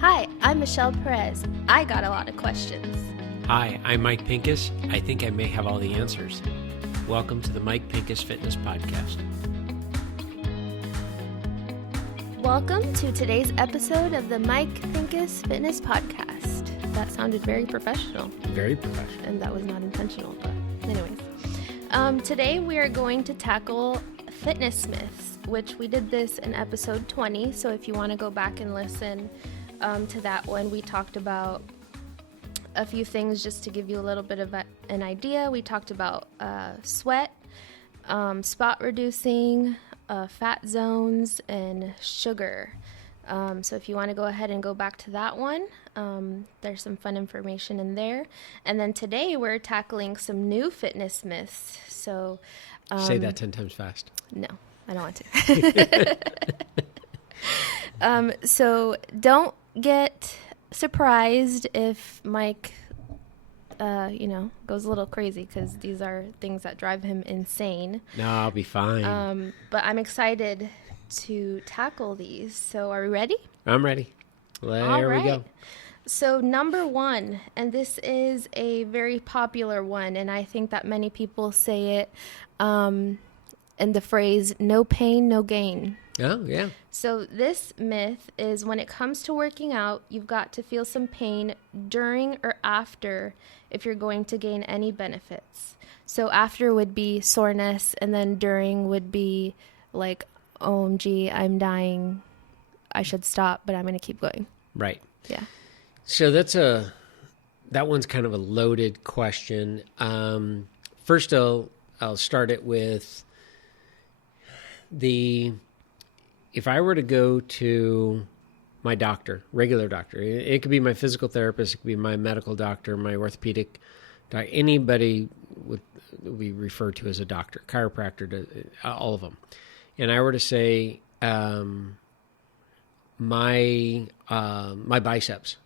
Hi, I'm Michelle Perez. I got a lot of questions. Hi, I'm Mike Pincus. I think I may have all the answers. Welcome to the Mike Pincus Fitness Podcast. Welcome to today's episode of the Mike Pincus Fitness Podcast. That sounded very professional. Very professional. And that was not intentional, but anyways. Today we are going to tackle fitness myths, which we did this in episode 20. So if you want to go back and listen to that one, we talked about a few things just to give you a little bit of an idea. We talked about sweat, spot reducing, fat zones, and sugar. So if you want to go ahead and go back to that one, there's some fun information in there. And then today we're tackling some new fitness myths. So say that 10 times fast. No, I don't want to. So don't get surprised if Mike, goes a little crazy, because these are things that drive him insane. No, I'll be fine. But I'm excited to tackle these. So are we ready? I'm ready. There we go. So number one, and this is a very popular one, and I think that many people say it in the phrase, no pain, no gain. Oh, yeah. So this myth is when it comes to working out, you've got to feel some pain during or after if you're going to gain any benefits. So after would be soreness, and then during would be like, OMG, I'm dying. I should stop, but I'm going to keep going. Right. Yeah. So that one's kind of a loaded question. First, I'll start it with if I were to go to my doctor, regular doctor, it could be my physical therapist, it could be my medical doctor, my orthopedic doctor, anybody we refer to as a doctor, chiropractor, all of them. And I were to say, my biceps,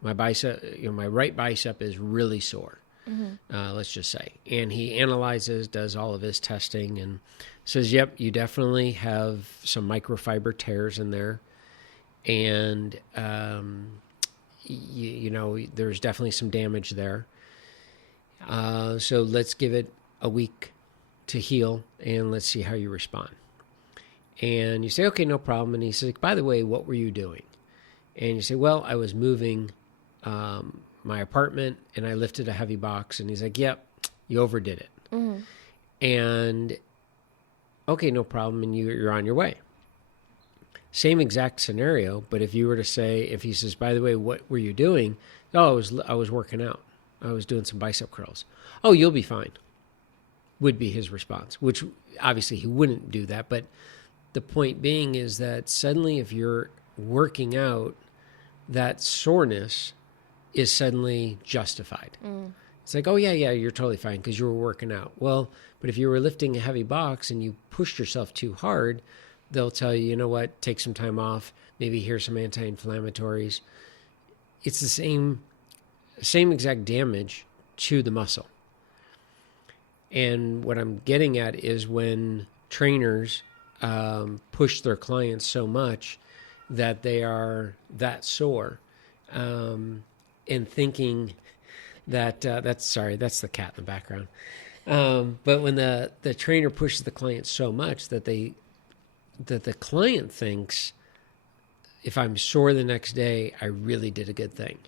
my right bicep is really sore. Mm-hmm. Let's just say. And he analyzes, does all of his testing, and says, yep, you definitely have some microfiber tears in there. And, there's definitely some damage there. So let's give it a week to heal, and let's see how you respond. And you say, okay, no problem. And he says, by the way, what were you doing? And you say, well, I was moving my apartment, and I lifted a heavy box. And he's like, yep, you overdid it. Mm-hmm. And okay, no problem. And you're on your way. Same exact scenario. But if you were to say, if he says, by the way, what were you doing? Oh, I was working out. I was doing some bicep curls. Oh, you'll be fine, would be his response, which obviously he wouldn't do that. But the point being is that suddenly if you're working out, that soreness is suddenly justified. Mm. It's like, oh, yeah, you're totally fine because you were working out. Well, but if you were lifting a heavy box and you pushed yourself too hard, they'll tell you, you know what, take some time off, maybe here's some anti-inflammatories. It's the same exact damage to the muscle. And what I'm getting at is when trainers push their clients so much that they are that sore, and thinking that that's the cat in the background. But when the trainer pushes the client so much that the client thinks, if I'm sore the next day, I really did a good thing.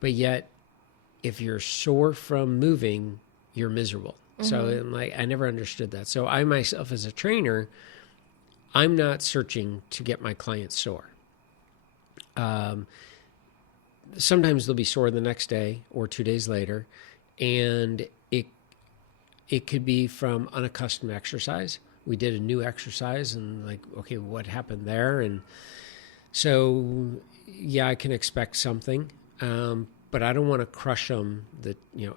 But yet, if you're sore from moving, you're miserable. Mm-hmm. So I'm like, I never understood that. So I myself as a trainer, I'm not searching to get my clients sore. Sometimes they'll be sore the next day or 2 days later, and it could be from unaccustomed exercise. We did a new exercise, and like, okay, what happened there? And so, yeah, I can expect something, but I don't want to crush them.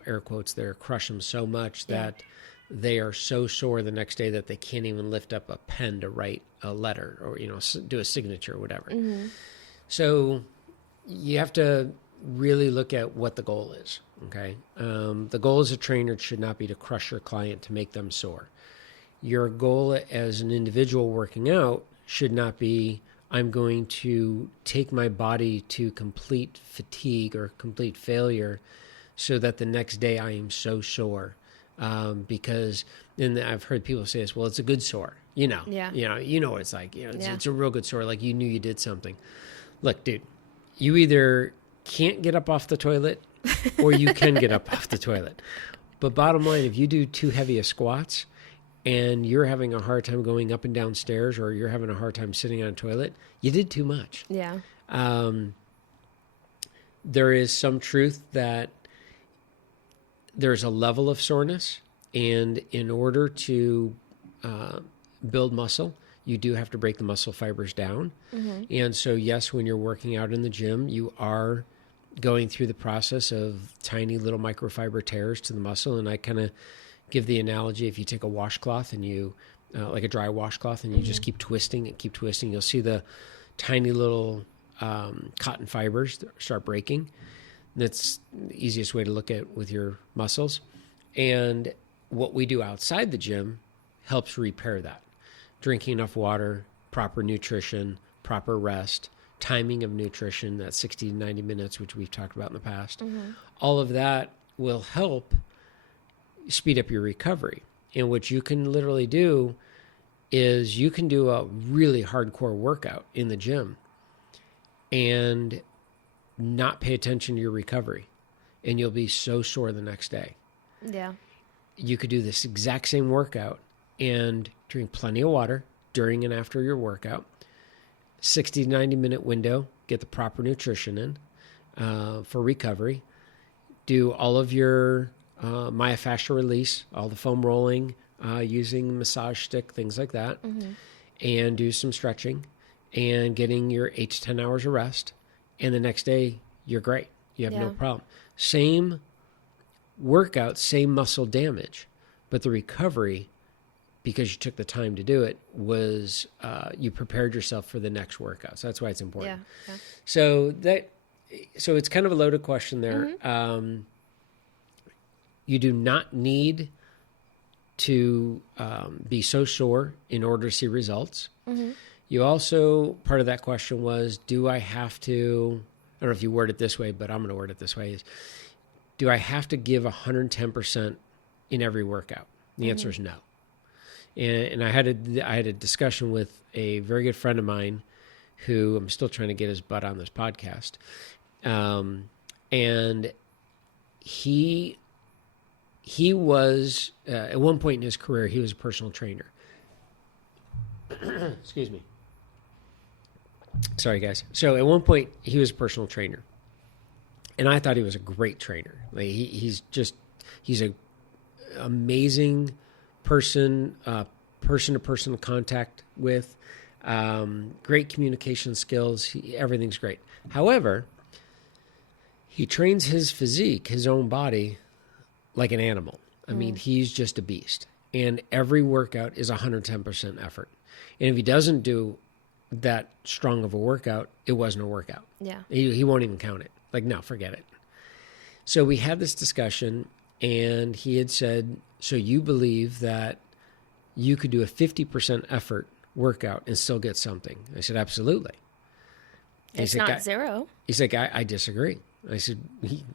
Air quotes there, crush them so much that they are so sore the next day that they can't even lift up a pen to write a letter or do a signature or whatever. Mm-hmm. So you have to really look at what the goal is, okay? The goal as a trainer should not be to crush your client to make them sore. Your goal as an individual working out should not be, I'm going to take my body to complete fatigue or complete failure so that the next day I am so sore. Because then I've heard people say this, well, it's a good sore, Yeah. you know what it's like, Yeah. it's a real good sore. Like you knew you did something. Look, dude, you either can't get up off the toilet or you can get up off the toilet. But bottom line, if you do too heavy of squats and you're having a hard time going up and down stairs, or you're having a hard time sitting on a toilet, you did too much. Yeah. There is some truth that there's a level of soreness, and in order to build muscle, you do have to break the muscle fibers down. Mm-hmm. And so, yes, when you're working out in the gym, you are going through the process of tiny little microfiber tears to the muscle. And I kind of give the analogy, if you take a washcloth and you, like a dry washcloth, and you just keep twisting, you'll see the tiny little cotton fibers start breaking. That's the easiest way to look at with your muscles. And what we do outside the gym helps repair that. Drinking enough water, proper nutrition, proper rest, timing of nutrition, that 60 to 90 minutes, which we've talked about in the past. Mm-hmm. All of that will help speed up your recovery. And what you can literally do is you can do a really hardcore workout in the gym and not pay attention to your recovery, and you'll be so sore the next day. Yeah. You could do this exact same workout and drink plenty of water during and after your workout, 60 to 90 minute window, get the proper nutrition in for recovery, do all of your myofascial release, all the foam rolling, using massage stick, things like that, and do some stretching and getting your 8 to 10 hours of rest. And the next day, you're great. You have no problem. Same workout, same muscle damage, but the recovery, because you took the time to do it, was you prepared yourself for the next workout. So that's why it's important. Yeah. So it's kind of a loaded question there. Mm-hmm. You do not need to be so sore in order to see results. Mm-hmm. You also, part of that question was, do I have to, I don't know if you word it this way, but I'm going to word it this way, is do I have to give 110% in every workout? The answer is no. And I had a discussion with a very good friend of mine who I'm still trying to get his butt on this podcast. And he was, at one point in his career, he was a personal trainer. Excuse me. Sorry, guys. So at one point, he was a personal trainer. And I thought he was a great trainer. Like he's an amazing person, person-to-person contact with, great communication skills. Everything's great. However, he trains his physique, his own body, like an animal. I mean, he's just a beast. And every workout is 110% effort. And if he doesn't do that strong of a workout, it wasn't a workout. Yeah. He won't even count it. Like, no, forget it. So we had this discussion, and he had said, so you believe that you could do a 50% effort workout and still get something? I said, absolutely. And it's not zero. He's like, I disagree. I said,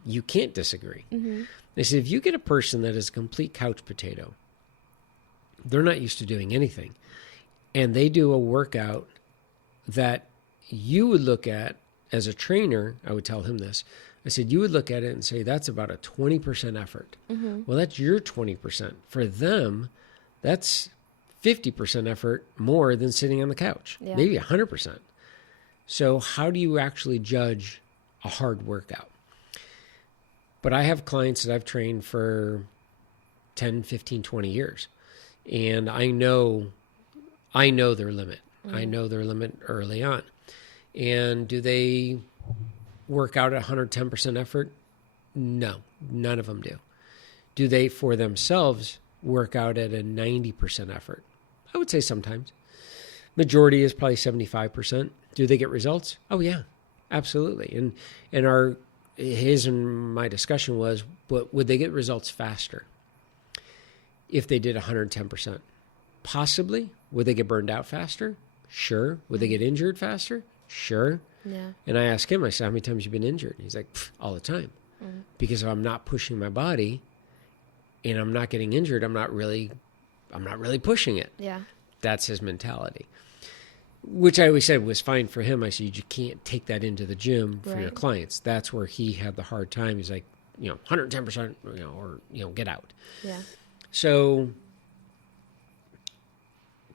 you can't disagree. Mm-hmm. I said, if you get a person that is a complete couch potato, they're not used to doing anything, and they do a workout that you would look at as a trainer, I would tell him this. I said, you would look at it and say, that's about a 20% effort. Mm-hmm. Well, that's your 20%. For them, that's 50% effort more than sitting on the couch, maybe 100%. So how do you actually judge a hard workout? But I have clients that I've trained for 10, 15, 20 years, and I know their limit. Mm-hmm. I know their limit early on. And do they work out at 110% effort? No, none of them do. Do they, for themselves, work out at a 90% effort? I would say sometimes. Majority is probably 75%. Do they get results? Oh, yeah, absolutely. And his and my discussion was, but would they get results faster if they did 110%? Possibly. Would they get burned out faster? Sure. Would they get injured faster? Sure. Yeah. And I asked him, I said, how many times have you been injured? He's like, all the time. Because if I'm not pushing my body and I'm not getting injured, I'm not really pushing it. Yeah. That's his mentality, which I always said was fine for him. I said, you can't take that into the gym for your clients. That's where he had the hard time. He's like, 110%, or get out. Yeah. So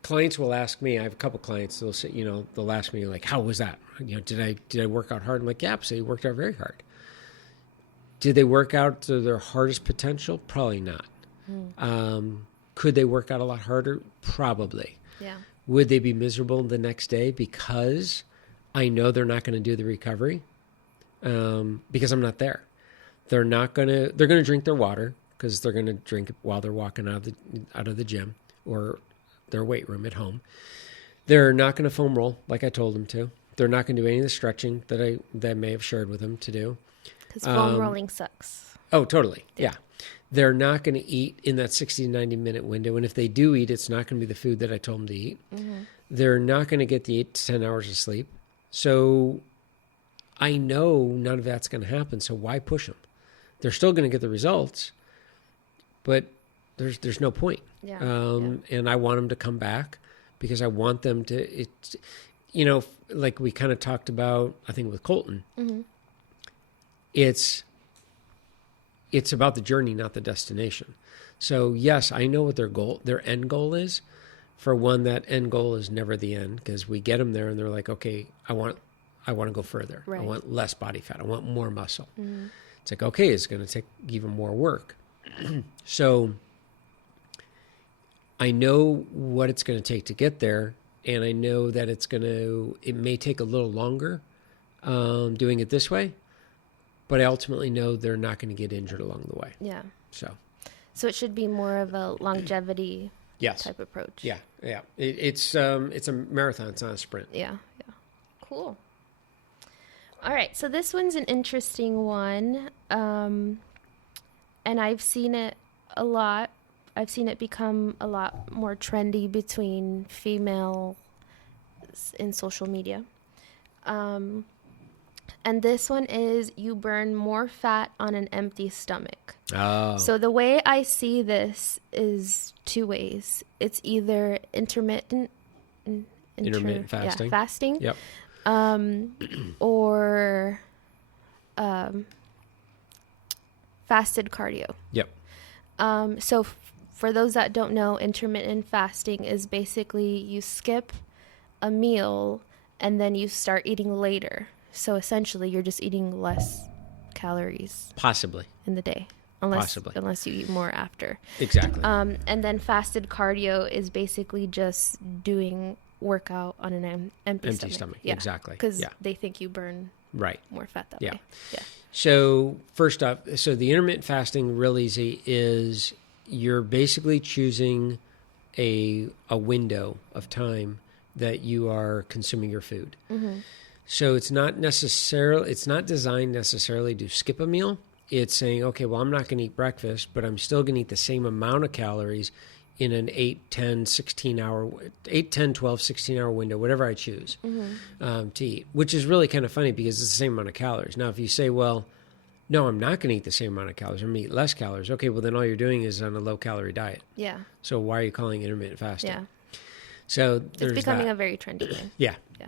clients will ask me, I have a couple clients, they'll say, they'll ask me like, how was that? Did I work out hard? I'm like, yeah, absolutely. Worked out very hard. Did they work out to their hardest potential? Probably not. Could they work out a lot harder? Probably. Yeah. Would they be miserable the next day because I know they're not going to do the recovery? Because I'm not there. They're going to drink their water because they're going to drink it while they're walking out of the gym or their weight room at home. They're not going to foam roll like I told them to. They're not going to do any of the stretching that I may have shared with them to do. Because foam rolling sucks. Oh, totally. Yeah. They're not going to eat in that 60 to 90 minute window. And if they do eat, it's not going to be the food that I told them to eat. Mm-hmm. They're not going to get the 8 to 10 hours of sleep. So I know none of that's going to happen. So why push them? They're still going to get the results, but there's no point. Yeah. And I want them to come back because I want them to, like we kind of talked about, I think with Colton, it's about the journey, not the destination. So yes, I know what their end goal is. For one, that end goal is never the end because we get them there and they're like, okay, I want to go further. Right. I want less body fat. I want more muscle. Mm-hmm. It's like, okay, it's going to take even more work. So I know what it's going to take to get there. And I know that it may take a little longer doing it this way, but I ultimately know they're not going to get injured along the way. Yeah. So it should be more of a longevity type approach. Yeah. Yeah. It's a marathon. It's not a sprint. Yeah. Yeah. Cool. All right. So this one's an interesting one. And I've seen it a lot. I've seen it become a lot more trendy between female in social media. And this one is you burn more fat on an empty stomach. Oh. So the way I see this is two ways. It's either intermittent fasting. Fasting. Yep. Or fasted cardio. Yep. So for those that don't know, intermittent fasting is basically you skip a meal and then you start eating later. So essentially you're just eating less calories. Possibly. In the day. Unless you eat more after. Exactly. And then fasted cardio is basically just doing workout on an empty stomach. Yeah. Exactly. Because they think you burn more fat that way. Yeah. So first off, the intermittent fasting real easy is you're basically choosing a window of time that you are consuming your food. Mm-hmm. So it's not designed necessarily to skip a meal. It's saying, okay, well, I'm not going to eat breakfast, but I'm still going to eat the same amount of calories in an 8, 10, 12, 16 hour window, whatever I choose to eat, which is really kind of funny because it's the same amount of calories. Now, if you say, well, no, I'm not going to eat the same amount of calories. I'm going to eat less calories. Okay, well, then all you're doing is on a low-calorie diet. Yeah. So why are you calling it intermittent fasting? Yeah. So it's becoming a very trendy thing. Yeah. Yeah.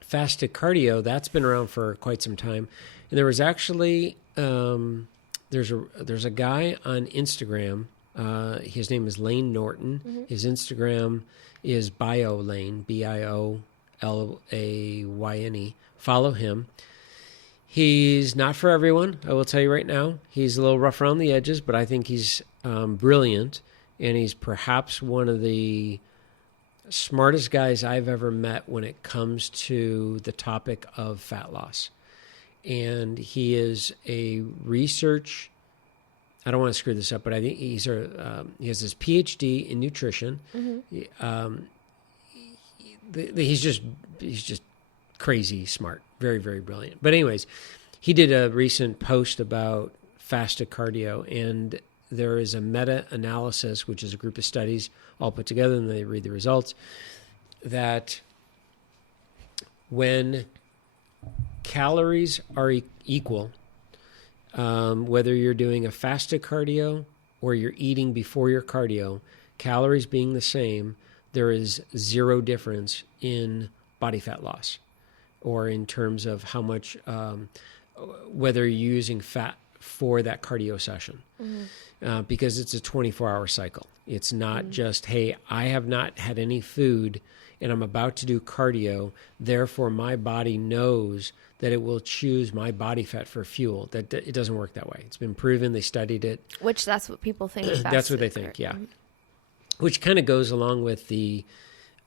Fasted cardio, that's been around for quite some time. And there was actually, there's a guy on Instagram. His name is Lane Norton. Mm-hmm. His Instagram is BioLane, BioLayne. Follow him. He's not for everyone, I will tell you right now. He's a little rough around the edges, but I think he's brilliant, and he's perhaps one of the smartest guys I've ever met when it comes to the topic of fat loss. And he is a research, I don't want to screw this up, but I think he has his PhD in nutrition. Mm-hmm. He's just crazy smart, very, very brilliant. But anyways, he did a recent post about fasted cardio, and there is a meta-analysis, which is a group of studies all put together, and they read the results, that when calories are equal, whether you're doing a fasted cardio or you're eating before your cardio, calories being the same, there is zero difference in body fat loss or in terms of how much, whether you're using fat for that cardio session. Because it's a 24-hour cycle. It's not just, hey, I have not had any food and I'm about to do cardio, therefore my body knows that it will choose my body fat for fuel. That it doesn't work that way. It's been proven. They studied it. Which that's what people think. That's what they think, yeah. Which kind of goes along with the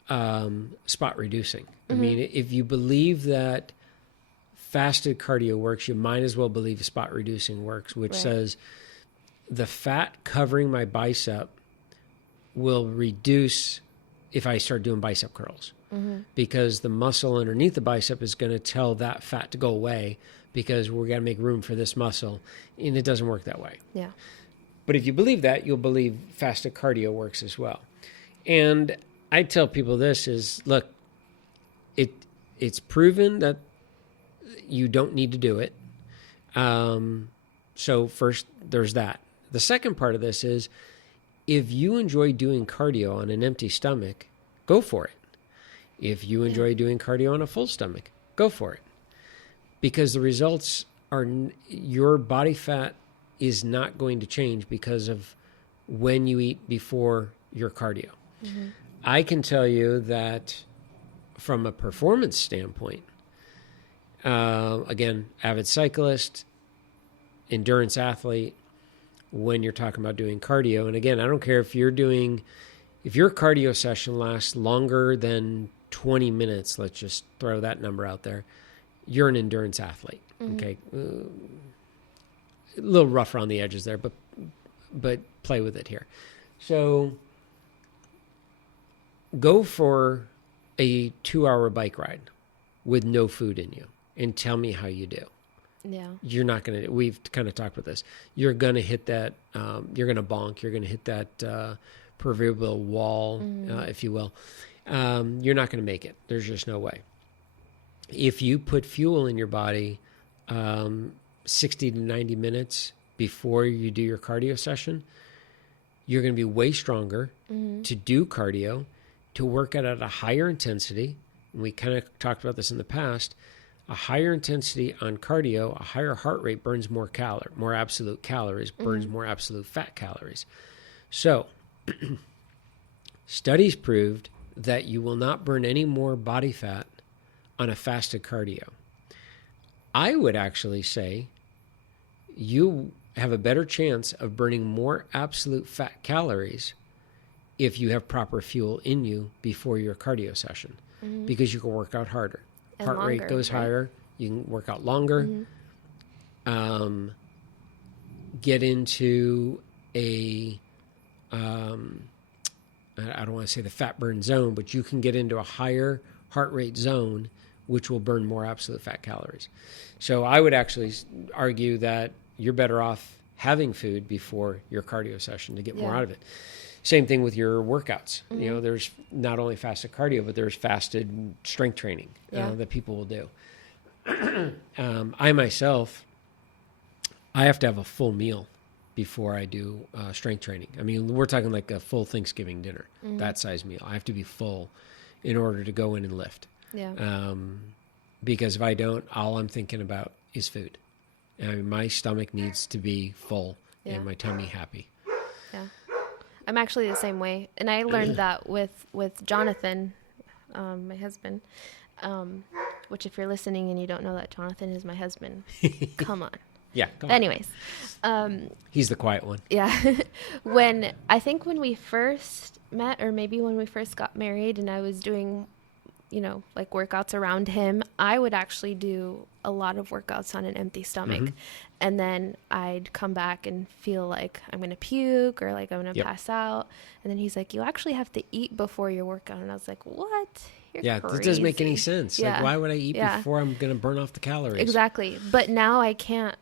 spot reducing. I mean, if you believe that fasted cardio works, you might as well believe spot reducing works, which says the fat covering my bicep will reduce if I start doing bicep curls, because the muscle underneath the bicep is going to tell that fat to go away because we're going to make room for this muscle, and it doesn't work that way. Yeah. But if you believe that, you'll believe fasted cardio works as well. And I tell people this is, look, it's proven that you don't need to do it. So first, there's that. The second part of this is, if you enjoy doing cardio on an empty stomach, go for it. If you enjoy doing cardio on a full stomach, go for it. Because the results are, your body fat is not going to change because of when you eat before your cardio. I can tell you that from a performance standpoint, again, avid cyclist, endurance athlete, when you're talking about doing cardio. And again, I don't care if your cardio session lasts longer than 20 minutes, let's just throw that number out there, you're an endurance athlete. Okay. A little rough around the edges there, but play with it here. So go for a 2-hour bike ride with no food in you and tell me how you do. Yeah. You're not going to, we've kind of talked about this. You're going to hit that, you're going to bonk. You're going to hit that proverbial wall, if you will. You're not going to make it. There's just no way. If you put fuel in your body 60 to 90 minutes before you do your cardio session, you're going to be way stronger to do cardio, to work out at a higher intensity. And we kind of talked about this in the past. A higher intensity on cardio, a higher heart rate burns more absolute calories, burns more absolute fat calories. So studies proved that you will not burn any more body fat on a fasted cardio. I would actually say you have a better chance of burning more absolute fat calories if you have proper fuel in you before your cardio session, because you can work out harder. And heart longer, rate goes right? higher. You can work out longer. Get into a, I don't want to say the fat burn zone, but you can get into a higher heart rate zone, which will burn more absolute fat calories. So I would actually argue that you're better off having food before your cardio session to get more out of it. Same thing with your workouts. You know, there's not only fasted cardio, but there's fasted strength training that people will do. I myself, I have to have a full meal before I do strength training. I mean, we're talking like a full Thanksgiving dinner, that size meal. I have to be full in order to go in and lift. Yeah. Because if I don't, all I'm thinking about is food. I mean, my stomach needs to be full and my tummy happy. Yeah. I'm actually the same way. And I learned that with Jonathan, my husband, which if you're listening and you don't know that Jonathan is my husband, come on. Yeah. Come But on. anyways. He's the quiet one. Yeah. When we first met, or maybe when we first got married and I was doing, like workouts around him, I would actually do a lot of workouts on an empty stomach. And then I'd come back and feel like I'm going to puke or like I'm going to pass out. And then he's like, you actually have to eat before your workout. And I was like, what? You're crazy. That doesn't make any sense. Yeah. Like, why would I eat before I'm going to burn off the calories? Exactly. But now I can't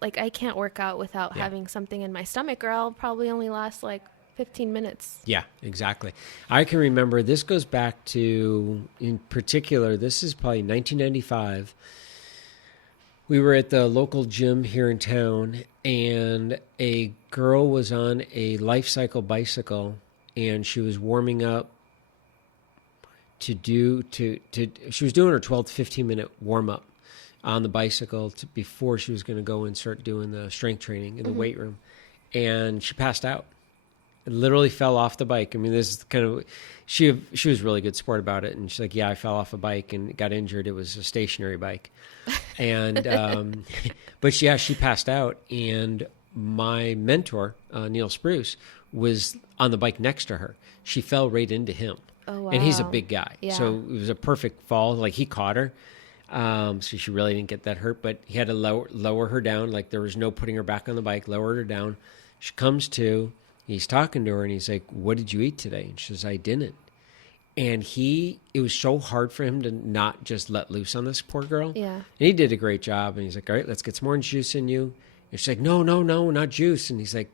work out without having something in my stomach, or I'll probably only last like 15 minutes. Yeah, exactly. I can remember, this goes back to, in particular, this is probably 1995. We were at the local gym here in town, and a girl was on a life cycle bicycle, and she was warming up she was doing her 12 to 15 minute warm up on the bicycle before she was going to go and start doing the strength training in the weight room. And she passed out. It literally fell off the bike. I mean, this is kind of, she was really good sport about it. And she's like, yeah, I fell off a bike and got injured. It was a stationary bike. And, but she passed out. And my mentor, Neil Spruce, was on the bike next to her. She fell right into him. Oh, wow. And he's a big guy. Yeah. So it was a perfect fall. Like, he caught her. So she really didn't get that hurt, but he had to lower her down. Like, there was no putting her back on the bike, lowered her down. She comes to, he's talking to her, and he's like, what did you eat today? And she says, I didn't. And it was so hard for him to not just let loose on this poor girl. Yeah. And he did a great job. And he's like, all right, let's get some orange juice in you. And she's like, no, not juice. And he's like,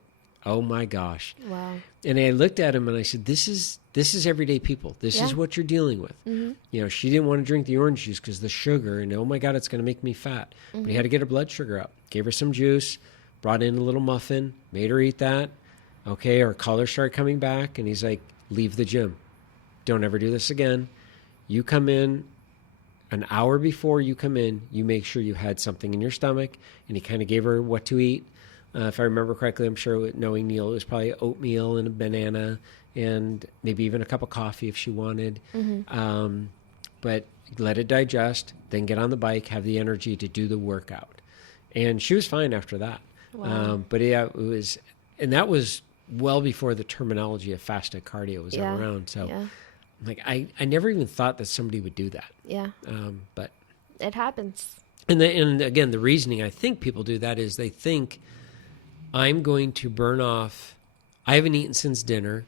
oh my gosh. Wow. And I looked at him and I said, this is everyday people. This is what you're dealing with. Mm-hmm. You know, she didn't want to drink the orange juice because the sugar, and oh my God, it's going to make me fat. But he had to get her blood sugar up. Gave her some juice, brought in a little muffin, made her eat that. Okay, her color started coming back, and he's like, leave the gym. Don't ever do this again. You come in an hour before you come in, you make sure you had something in your stomach. And he kind of gave her what to eat. If I remember correctly, I'm sure knowing Neil, it was probably oatmeal and a banana and maybe even a cup of coffee if she wanted. Mm-hmm. But let it digest, then get on the bike, have the energy to do the workout. And she was fine after that. Wow. But yeah, it was, and that was well before the terminology of fasted cardio was ever around. So like, I never even thought that somebody would do that. Yeah. But it happens. And again, the reasoning I think people do that is they think, I'm going to burn off, I haven't eaten since dinner.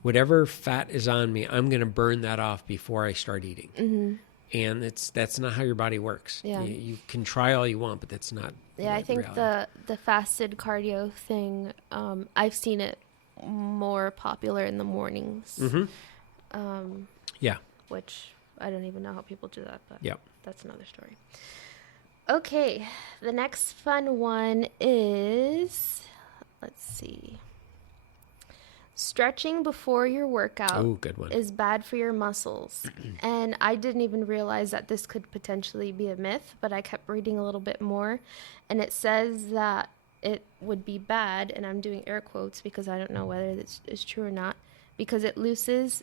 Whatever fat is on me, I'm going to burn that off before I start eating. Mm-hmm. And that's not how your body works. Yeah. You can try all you want, but that's not. Yeah, I think the fasted cardio thing, I've seen it more popular in the mornings. Mm-hmm. Which I don't even know how people do that, but that's another story. Okay, the next fun one is, let's see. Stretching before your workout good one. is bad for your muscles. And I didn't even realize that this could potentially be a myth, but I kept reading a little bit more. And it says that it would be bad, and I'm doing air quotes because I don't know whether this is true or not, because it loosens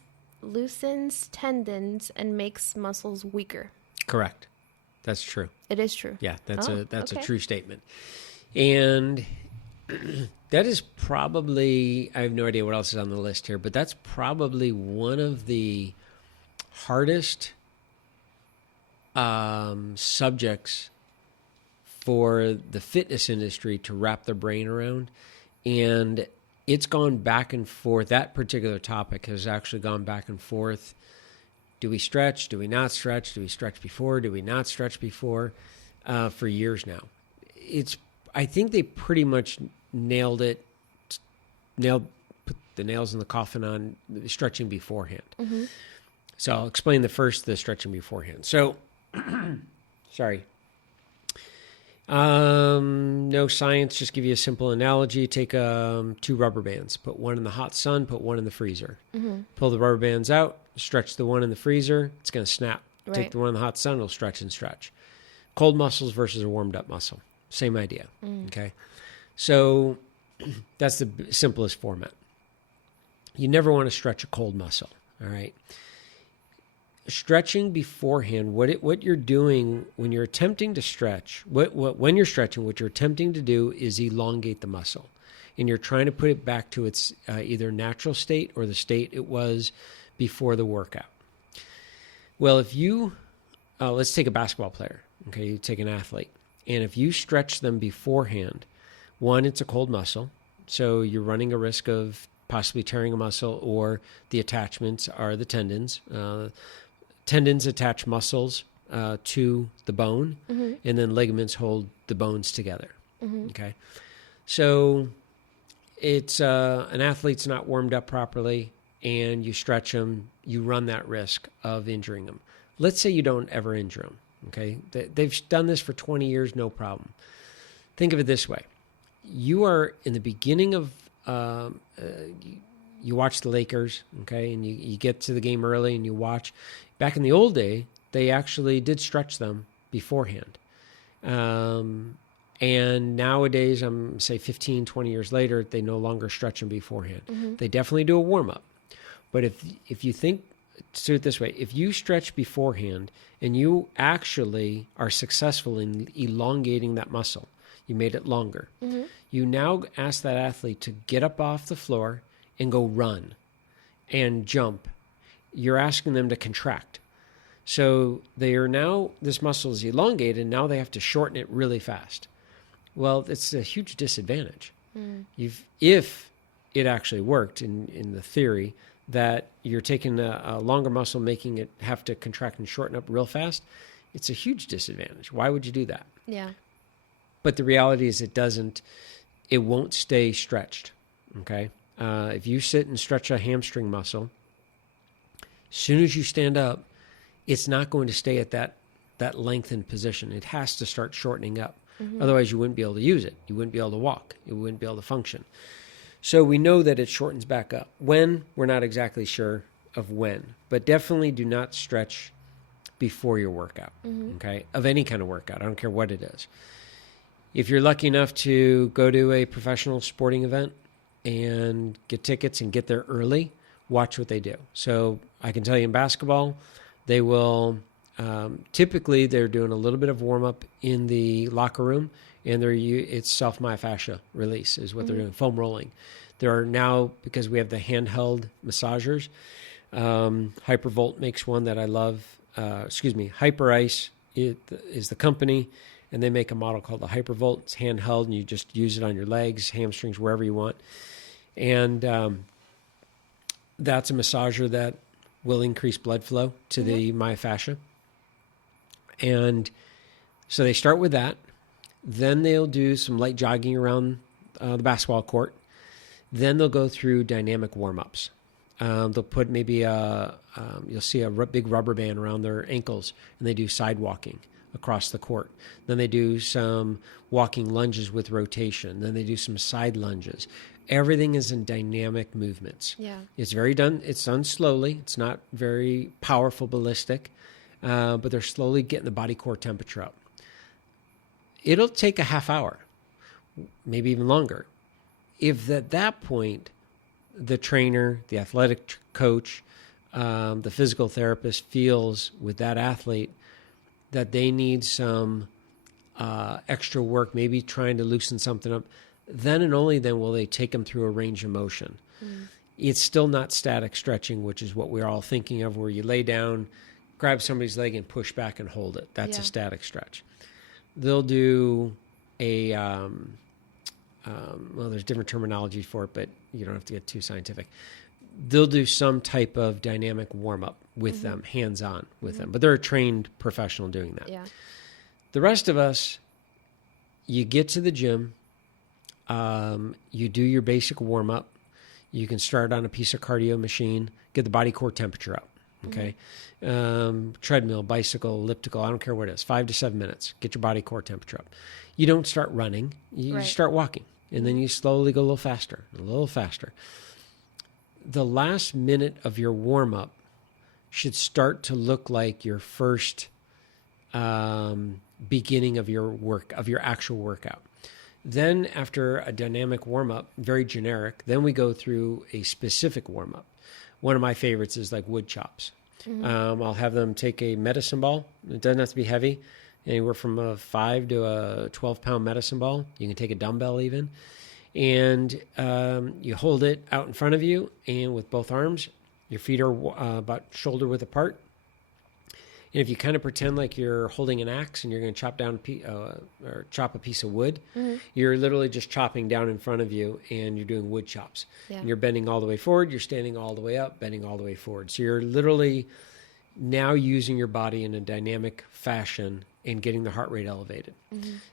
tendons and makes muscles weaker. Correct. That's true. It is true. Yeah, that's a true statement. And that is probably, I have no idea what else is on the list here, but that's probably one of the hardest subjects for the fitness industry to wrap their brain around. And it's gone back and forth. That particular topic has actually gone back and forth. Do we stretch? Do we not stretch? Do we stretch before? Do we not stretch before? For years now. I think they pretty much put the nails in the coffin on stretching beforehand. Mm-hmm. So I'll explain the stretching beforehand. So, sorry. No science, just give you a simple analogy. Take 2 rubber bands, put one in the hot sun, put one in the freezer. Mm-hmm. Pull the rubber bands out, stretch the one in the freezer, it's going to snap. Right. Take the one in the hot sun, it'll stretch and stretch. Cold muscles versus a warmed up muscle. Same idea. Okay. So that's the simplest format. You never want to stretch a cold muscle. All right. Stretching beforehand, what you're doing when you're attempting to stretch, when you're stretching, what you're attempting to do is elongate the muscle. And you're trying to put it back to its either natural state or the state it was before the workout. Well, if you, let's take a basketball player. Okay, you take an athlete. And if you stretch them beforehand, one, it's a cold muscle. So you're running a risk of possibly tearing a muscle, or the attachments are the tendons. Tendons attach muscles to the bone, mm-hmm. and then ligaments hold the bones together. Mm-hmm. Okay. So it's an athlete's not warmed up properly and you stretch them, you run that risk of injuring them. Let's say you don't ever injure them, okay? They've done this for 20 years, no problem. Think of it this way. You are in the beginning of, you watch the Lakers, okay, and you get to the game early and you watch. Back in the old day, they actually did stretch them beforehand. And nowadays, I'm say 15, 20 years later, they no longer stretch them beforehand. Mm-hmm. They definitely do a warm-up. But if you think, do it this way, if you stretch beforehand and you actually are successful in elongating that muscle, you made it longer, mm-hmm. you now ask that athlete to get up off the floor and go run and jump. You're asking them to contract. So they are now, this muscle is elongated, and now they have to shorten it really fast. Well, it's a huge disadvantage. Mm. If it actually worked in the theory that you're taking a longer muscle, making it have to contract and shorten up real fast, it's a huge disadvantage. Why would you do that? Yeah. But the reality is it won't stay stretched, okay? If you sit and stretch a hamstring muscle, as soon as you stand up, it's not going to stay at that lengthened position. It has to start shortening up. Mm-hmm. Otherwise, you wouldn't be able to use it. You wouldn't be able to walk. You wouldn't be able to function. So we know that it shortens back up. When? We're not exactly sure of when. But definitely do not stretch before your workout, mm-hmm. okay? Of any kind of workout. I don't care what it is. If you're lucky enough to go to a professional sporting event and get tickets and get there early, watch what they do. So I can tell you in basketball, they will typically they're doing a little bit of warm up in the locker room, and it's self-myofascia release is what mm-hmm. they're doing, foam rolling. There are now, because we have the handheld massagers, Hypervolt makes one that I love. Hyper Ice is the company, and they make a model called the Hypervolt. It's handheld, and you just use it on your legs, hamstrings, wherever you want. And that's a massager that will increase blood flow to mm-hmm. the myofascia. And so they start with that. Then they'll do some light jogging around the basketball court. Then they'll go through dynamic warm-ups. They'll put maybe you'll see a big rubber band around their ankles, and they do side walking across the court. Then they do some walking lunges with rotation. Then they do some side lunges. Everything is in dynamic movements. Yeah. It's done slowly. It's not very powerful ballistic, but they're slowly getting the body core temperature up. It'll take a half hour, maybe even longer. If at that point, the trainer, the athletic coach, the physical therapist feels with that athlete that they need some extra work, maybe trying to loosen something up, then and only then will they take them through a range of motion. Mm. It's still not static stretching, which is what we're all thinking of, where you lay down, grab somebody's leg and push back and hold it. That's a static stretch. They'll do a, there's different terminology for it, but you don't have to get too scientific. They'll do some type of dynamic warm-up with mm-hmm. them, hands-on with mm-hmm. them, but they're a trained professional doing that. Yeah. The rest of us, you get to the gym, you do your basic warm-up. You can start on a piece of cardio machine, get the body core temperature up, okay? Mm-hmm. Treadmill, bicycle, elliptical, I don't care what it is, 5 to 7 minutes, get your body core temperature up. You don't start running, you start walking, and then you slowly go a little faster, a little faster. The last minute of your warm-up should start to look like your first beginning of your actual workout. Then after a dynamic warm-up, very generic, then we go through a specific warm-up. One of my favorites is like wood chops. Mm-hmm. I'll have them take a medicine ball. It doesn't have to be heavy. Anywhere from a 5 to a 12-pound medicine ball. You can take a dumbbell even. And you hold it out in front of you, and with both arms, your feet are about shoulder width apart. And if you kind of pretend like you're holding an axe and you're going to chop down or chop a piece of wood, mm-hmm. you're literally just chopping down in front of you, and you're doing wood chops. Yeah. And you're bending all the way forward, you're standing all the way up, bending all the way forward. So you're literally now using your body in a dynamic fashion and getting the heart rate elevated.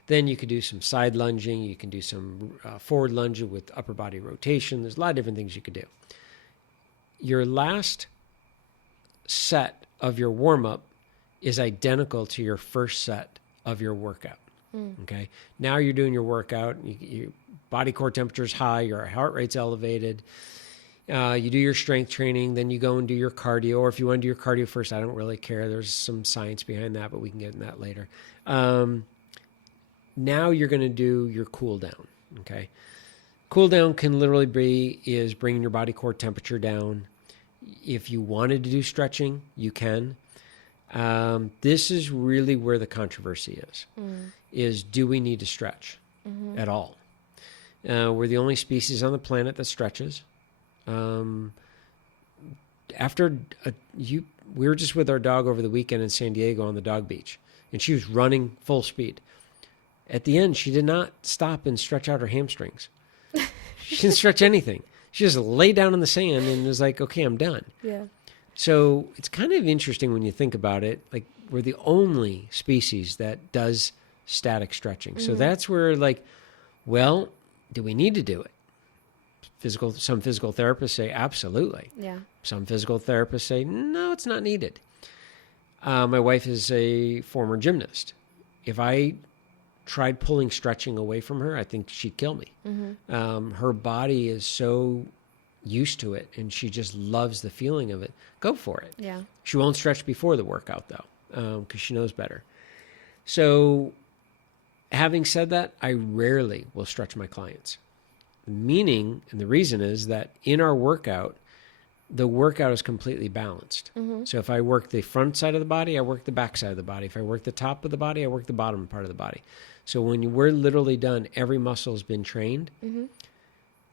Then you could do some side lunging. You can do some forward lunging with upper body rotation. There's a lot of different things you could do. Your last set of your warm-up is identical to your first set of your workout. Okay. Now you're doing your workout. Your body core temperature is high. Your heart rate's elevated. You do your strength training, then you go and do your cardio. Or if you want to do your cardio first, I don't really care. There's some science behind that, but we can get in that later. Now you're going to do your cool down. Okay. Cool down can literally is bringing your body core temperature down. If you wanted to do stretching, you can. This is really where the controversy is do we need to stretch at all? We're the only species on the planet that stretches. We were just with our dog over the weekend in San Diego on the dog beach, and she was running full speed. At the end, she did not stop and stretch out her hamstrings. She didn't stretch anything. She just laid down in the sand and was like, okay, I'm done. Yeah. So it's kind of interesting when you think about it. Like, we're the only species that does static stretching. So that's where, like, well, do we need to do it? Some physical therapists say absolutely. Yeah. Some physical therapists say no, it's not needed. My wife is a former gymnast. If I tried pulling stretching away from her, I think she'd kill me. Her body is so used to it, and she just loves the feeling of it. Go for it. Yeah. She won't stretch before the workout, though, because she knows better. So having said that, I rarely will stretch my clients. Meaning, and the reason is that in our workout, the workout is completely balanced. So if I work the front side of the body, I work the back side of the body. If I work the top of the body, I work the bottom part of the body. So when we're literally done, every muscle has been trained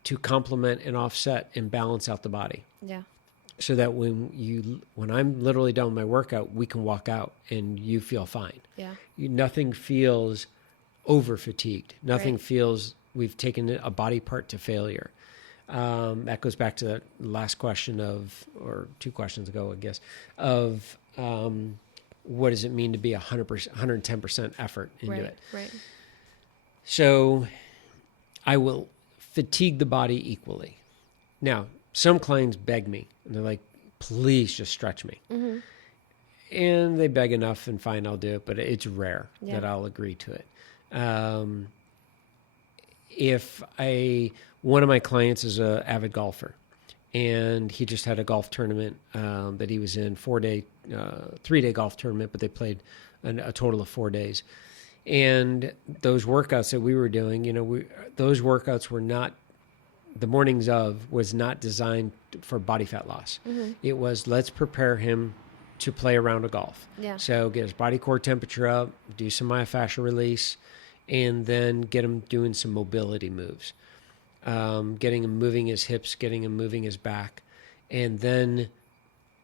to complement and offset and balance out the body. Yeah. So that when I'm literally done with my workout, we can walk out and you feel fine. Yeah. Nothing feels over fatigued. Nothing Right. feels we've taken a body part to failure. That goes back to the last question or two questions ago, I guess, of what does it mean to be 100%, 110% effort into it? Right. So I will fatigue the body equally. Now, some clients beg me, and they're like, please just stretch me. And they beg enough, and fine, I'll do it, but it's rare that I'll agree to it. One of my clients is an avid golfer, and he just had a golf tournament that he was in, 3-day golf tournament, but they played a total of 4 days. And those workouts that we were doing, those workouts were not, the mornings of was not designed for body fat loss. It was, let's prepare him to play a round of golf. Yeah. So get his body core temperature up, do some myofascial release, and then get him doing some mobility moves. Getting him moving his hips, getting him moving his back. And then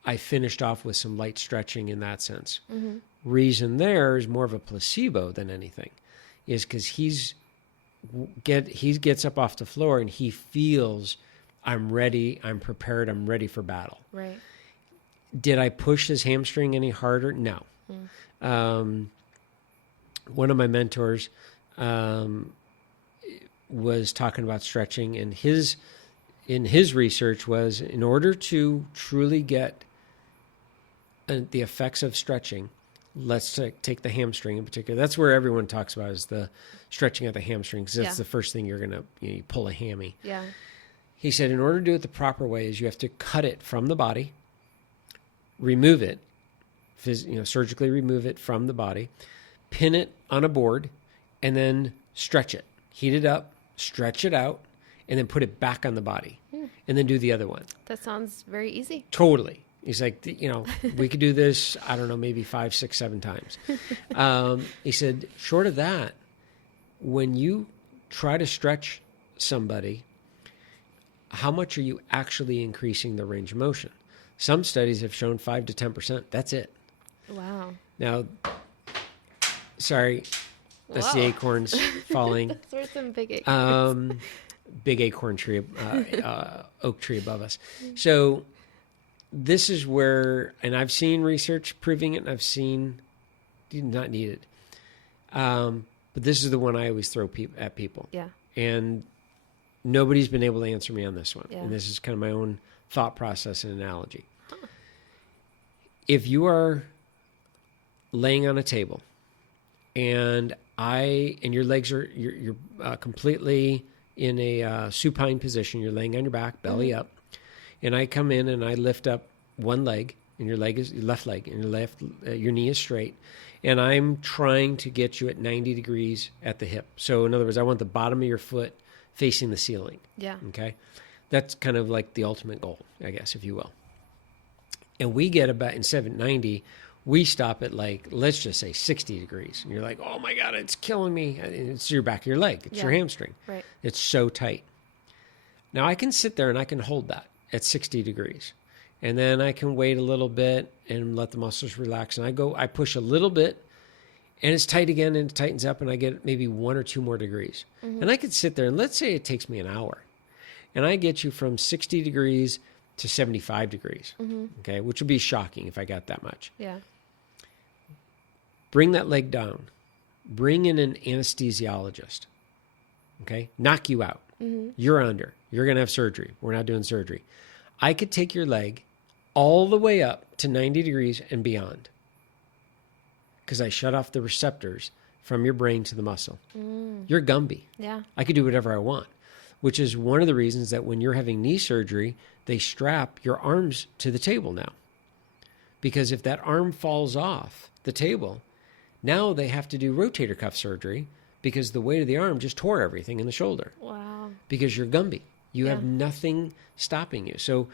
I finished off with some light stretching in that sense. Reason there is more of a placebo than anything, is because he gets up off the floor and he feels, I'm ready, I'm prepared, I'm ready for battle. Right. Did I push his hamstring any harder? No. One of my mentors was talking about stretching, and in his research was, in order to truly get the effects of stretching, let's take the hamstring in particular. That's where everyone talks about, is the stretching at the hamstring, because that's the first thing you're going to you pull a hammy. Yeah. He said, in order to do it the proper way, is you have to cut it from the body, remove it, surgically remove it from the body, pin it on a board, and then stretch it. Heat it up, stretch it out, and then put it back on the body, and then do the other one. That sounds very easy. Totally. He's like, we could do this, I don't know, maybe 5, 6, 7 times. He said, short of that, when you try to stretch somebody, how much are you actually increasing the range of motion? Some studies have shown 5 to 10%. That's it. Wow. Now, sorry, that's the acorns falling. Those were some big acorns. Big acorn tree, oak tree above us. So this is where, and I've seen research proving it, and I've seen you do not need it. But this is the one I always throw at people. Yeah. And nobody's been able to answer me on this one. Yeah. And this is kind of my own thought process and analogy. Huh. If you are laying on a table and your legs are, you're completely in a supine position, you're laying on your back, belly up, and I come in and I lift up one leg, and your left leg, and your knee is straight, and I'm trying to get you at 90 degrees at the hip. So in other words, I want the bottom of your foot facing the ceiling. Yeah. Okay. That's kind of like the ultimate goal, I guess, if you will. And we get about, instead of 90, we stop at like, let's just say 60 degrees. And you're like, oh my God, it's killing me. It's your back of your leg. It's your hamstring. Right. It's so tight. Now I can sit there and I can hold that at 60 degrees. And then I can wait a little bit and let the muscles relax. And I push a little bit and it's tight again and it tightens up and I get maybe 1 or 2 more degrees. And I could sit there and let's say it takes me an hour and I get you from 60 degrees to 75 degrees. Okay. Which would be shocking if I got that much. Yeah. Bring that leg down. Bring in an anesthesiologist. Okay. Knock you out. You're under. You're going to have surgery. We're not doing surgery. I could take your leg all the way up to 90 degrees and beyond because I shut off the receptors from your brain to the muscle. You're Gumby. Yeah. I could do whatever I want, which is one of the reasons that when you're having knee surgery, they strap your arms to the table now. Because if that arm falls off the table, now they have to do rotator cuff surgery because the weight of the arm just tore everything in the shoulder. Wow. Because you're Gumby. You have nothing stopping you. So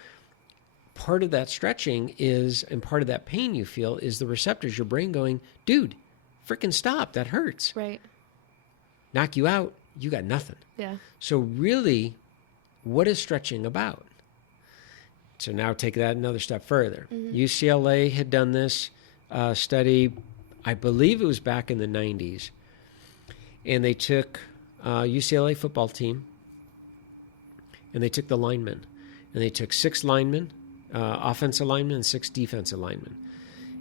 part of that stretching is, and part of that pain you feel is the receptors, your brain going, dude, freaking stop. That hurts. Right. Knock you out. You got nothing. Yeah. So really, what is stretching about? So now take that another step further. UCLA had done this study, I believe it was back in the 90s. And they took UCLA football team, and they took the linemen. And they took 6 linemen, offensive linemen, and 6 defensive linemen.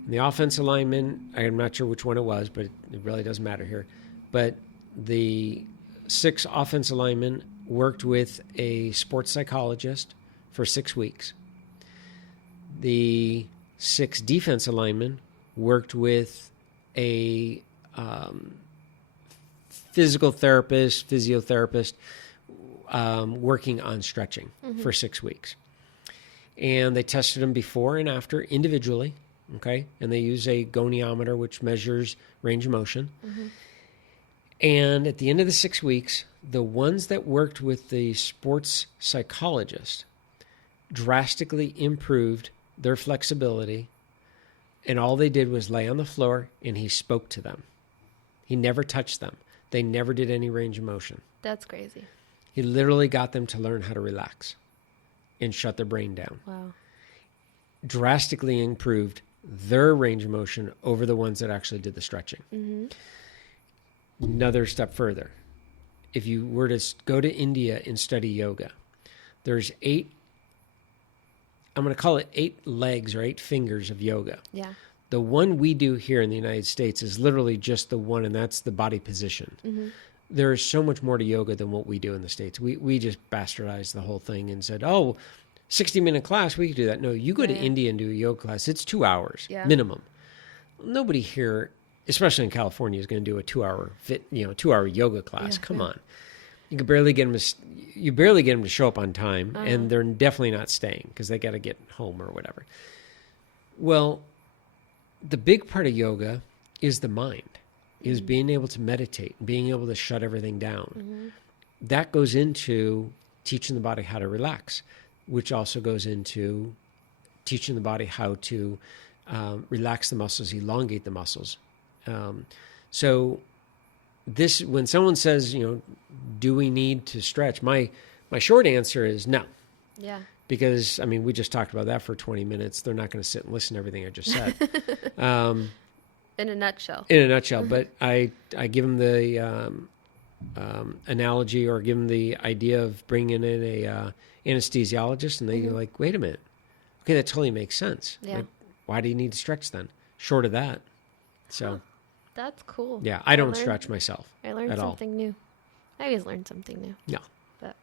And the offensive linemen, I'm not sure which one it was, but it really doesn't matter here. But the 6 offensive linemen worked with a sports psychologist for 6 weeks. The 6 defensive linemen worked with a physical therapist, physiotherapist, working on stretching for 6 weeks. And they tested them before and after individually, okay? And they use a goniometer, which measures range of motion. And at the end of the 6 weeks, the ones that worked with the sports psychologist drastically improved their flexibility, and all they did was lay on the floor and he spoke to them. He never touched them. They never did any range of motion. That's crazy. He literally got them to learn how to relax and shut their brain down. Wow. Drastically improved their range of motion over the ones that actually did the stretching. Another step further. If you were to go to India and study yoga, there's 8, I'm going to call it 8 legs or 8 fingers of yoga. Yeah. The one we do here in the United States is literally just the one, and that's the body position. There is so much more to yoga than what we do in the States. We just bastardized the whole thing and said, 60-minute class, we could do that. No, you go to India and do a yoga class, it's 2 hours minimum. Nobody here, especially in California, is going to do a 2-hour 2-hour yoga class. Come on. You can barely get them to show up on time, and they're definitely not staying because they got to get home or whatever. Well, the big part of yoga is the mind, is being able to meditate, being able to shut everything down. That goes into teaching the body how to relax, which also goes into teaching the body how to relax the muscles, elongate the muscles. So this, when someone says, do we need to stretch? My short answer is no. Yeah. Because, we just talked about that for 20 minutes. They're not going to sit and listen to everything I just said. In a nutshell. But I give them the analogy, or give them the idea of bringing in a anesthesiologist, and they're like, wait a minute, Okay, that totally makes sense. Yeah. Like, why do you need to stretch then? Short of that. So, That's cool. yeah, I don't stretch myself I learned at all. something new. I always learn something new. No. But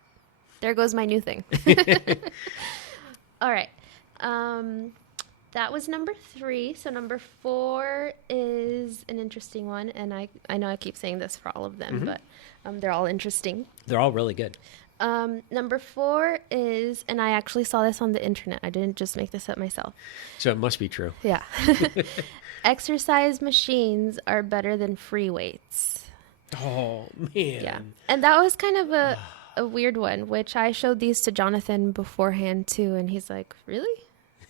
there goes my new thing. All right. That was number 3. So number 4 is an interesting one. And I know I keep saying this for all of them, but they're all interesting. They're all really good. Number 4 is, and I actually saw this on the internet. I didn't just make this up myself. So it must be true. Yeah. Exercise machines are better than free weights. Oh, man. Yeah. And that was kind of a weird one, which I showed these to Jonathan beforehand too. And he's like, really?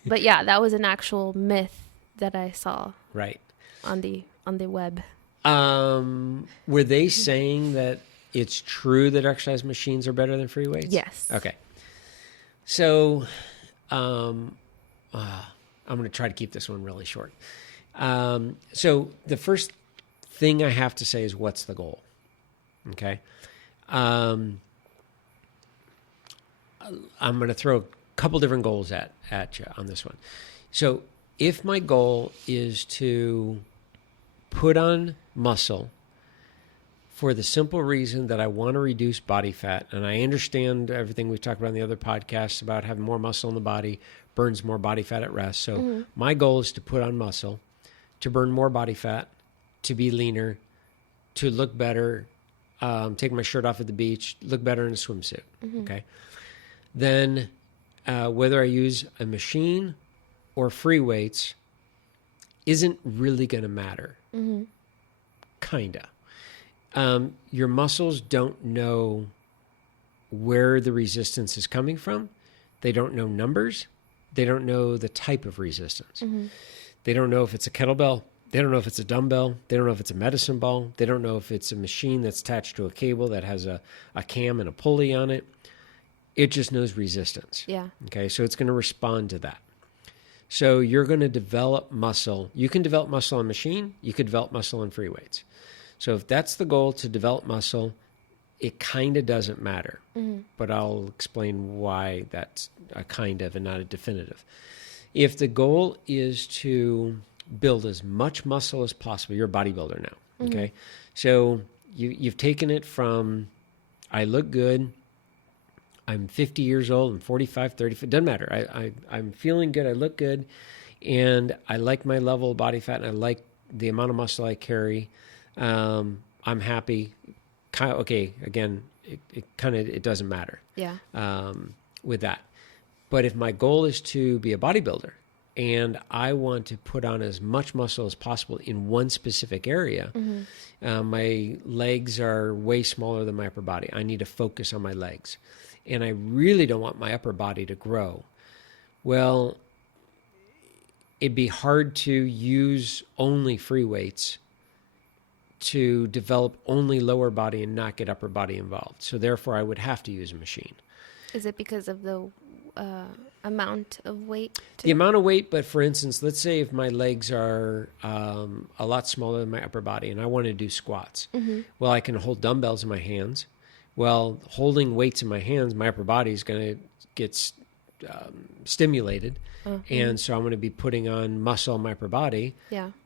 But yeah, that was an actual myth that I saw. Right. On the web. Were they saying that it's true that exercise machines are better than free weights? Yes. Okay. So, I'm going to try to keep this one really short. So the first thing I have to say is, what's the goal? Okay. I'm going to throw a couple different goals at you on this one. So if my goal is to put on muscle for the simple reason that I want to reduce body fat, and I understand everything we've talked about in the other podcasts about having more muscle in the body burns more body fat at rest. So my goal is to put on muscle, to burn more body fat, to be leaner, to look better, take my shirt off at the beach, look better in a swimsuit. Okay. Then whether I use a machine or free weights isn't really going to matter. Kinda. Your muscles don't know where the resistance is coming from. They don't know numbers. They don't know the type of resistance. They don't know if it's a kettlebell. They don't know if it's a dumbbell. They don't know if it's a medicine ball. They don't know if it's a machine that's attached to a cable that has a cam and a pulley on it. It just knows resistance. Yeah. Okay, so it's going to respond to that. So you're going to develop muscle. You can develop muscle on machine. You could develop muscle on free weights. So if that's the goal, to develop muscle, it kind of doesn't matter. But I'll explain why that's a kind of and not a definitive. If the goal is to build as much muscle as possible, you're a bodybuilder now, okay? So you've taken it from, I look good, I'm 50 years old, I'm 45, 30, it doesn't matter. I'm feeling good, I look good, and I like my level of body fat, and I like the amount of muscle I carry. I'm happy. Okay, again, it doesn't matter. Yeah. With that. But if my goal is to be a bodybuilder and I want to put on as much muscle as possible in one specific area, my legs are way smaller than my upper body. I need to focus on my legs. And I really don't want my upper body to grow. Well, it'd be hard to use only free weights to develop only lower body and not get upper body involved. So therefore, I would have to use a machine. Is it because of the amount of weight? The amount of weight, but for instance, let's say if my legs are a lot smaller than my upper body and I want to do squats. Well, I can hold dumbbells in my hands. Well, holding weights in my hands, my upper body is going to get stimulated. And so I'm going to be putting on muscle on my upper body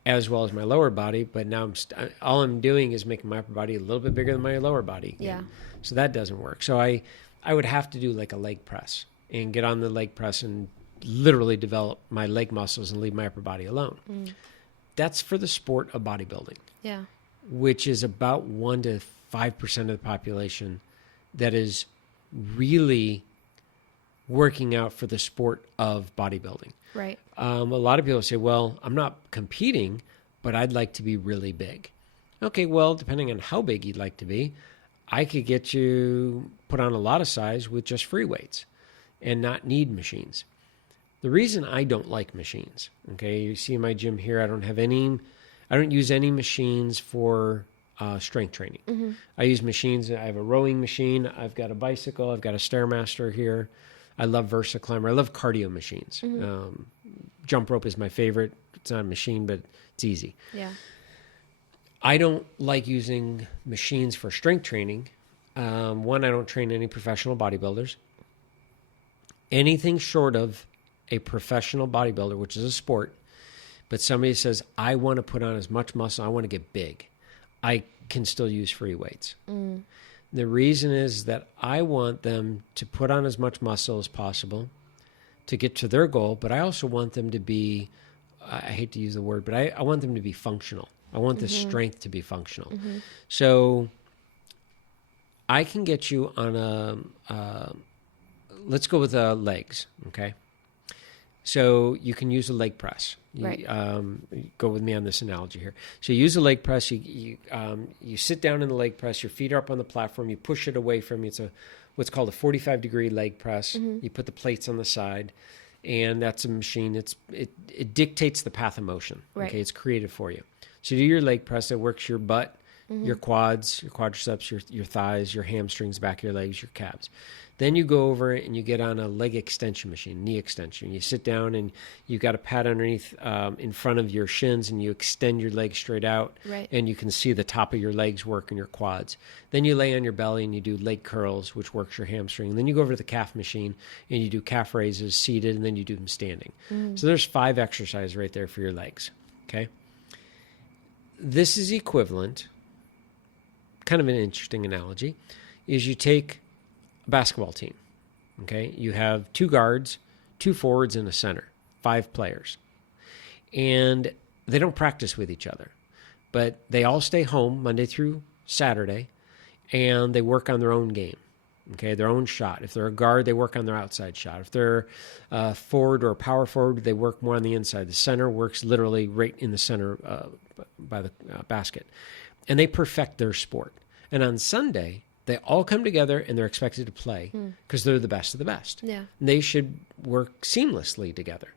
as well as my lower body. But now all I'm doing is making my upper body a little bit bigger than my lower body. Yeah. So that doesn't work. So I would have to do like a leg press and get on the leg press and literally develop my leg muscles and leave my upper body alone. That's for the sport of bodybuilding. Yeah. Which is about 1 to 5% of the population that is really working out for the sport of bodybuilding. Right. A lot of people say, well, I'm not competing, but I'd like to be really big. Okay, well, depending on how big you'd like to be, I could get you put on a lot of size with just free weights and not need machines. The reason I don't like machines, okay, you see in my gym here, I don't use any machines for strength training. I use machines. I have a rowing machine. I've got a bicycle. I've got a Stairmaster here. I love Versa Climber. I love cardio machines. Jump rope is my favorite. It's not a machine, but it's easy. Yeah. I don't like using machines for strength training. One, I don't train any professional bodybuilders. Anything short of a professional bodybuilder, which is a sport, but somebody says, I want to put on as much muscle, I want to get big, I can still use free weights. The reason is that I want them to put on as much muscle as possible to get to their goal, but I also want them to be, I hate to use the word, but I want them to be functional. I want the strength to be functional. So I can get you on let's go with legs, okay? So you can use a leg press. Right. Go with me on this analogy here. So you use a leg press. You sit down in the leg press. Your feet are up on the platform. You push it away from you. It's what's called a 45-degree leg press. You put the plates on the side, and that's a machine. It dictates the path of motion. Right. Okay, it's created for you. So you do your leg press. That works your butt, your quads, your quadriceps, your thighs, your hamstrings, back of your legs, your calves. Then you go over and you get on a leg extension machine, knee extension. You sit down and you got a pad underneath in front of your shins, and you extend your legs straight out. Right. And you can see the top of your legs work and your quads. Then you lay on your belly and you do leg curls, which works your hamstring. And then you go over to the calf machine and you do calf raises seated, and then you do them standing. So there's 5 exercises right there for your legs. Okay. This is equivalent, kind of an interesting analogy, is you take a basketball team, okay? You have 2 guards, 2 forwards, and a center, 5 players. And they don't practice with each other, but they all stay home Monday through Saturday, and they work on their own game, okay, their own shot. If they're a guard, they work on their outside shot. If they're a forward or a power forward, they work more on the inside. The center works literally right in the center by the basket. And they perfect their sport. And on Sunday, they all come together and they're expected to play because they're the best of the best. Yeah. They should work seamlessly together.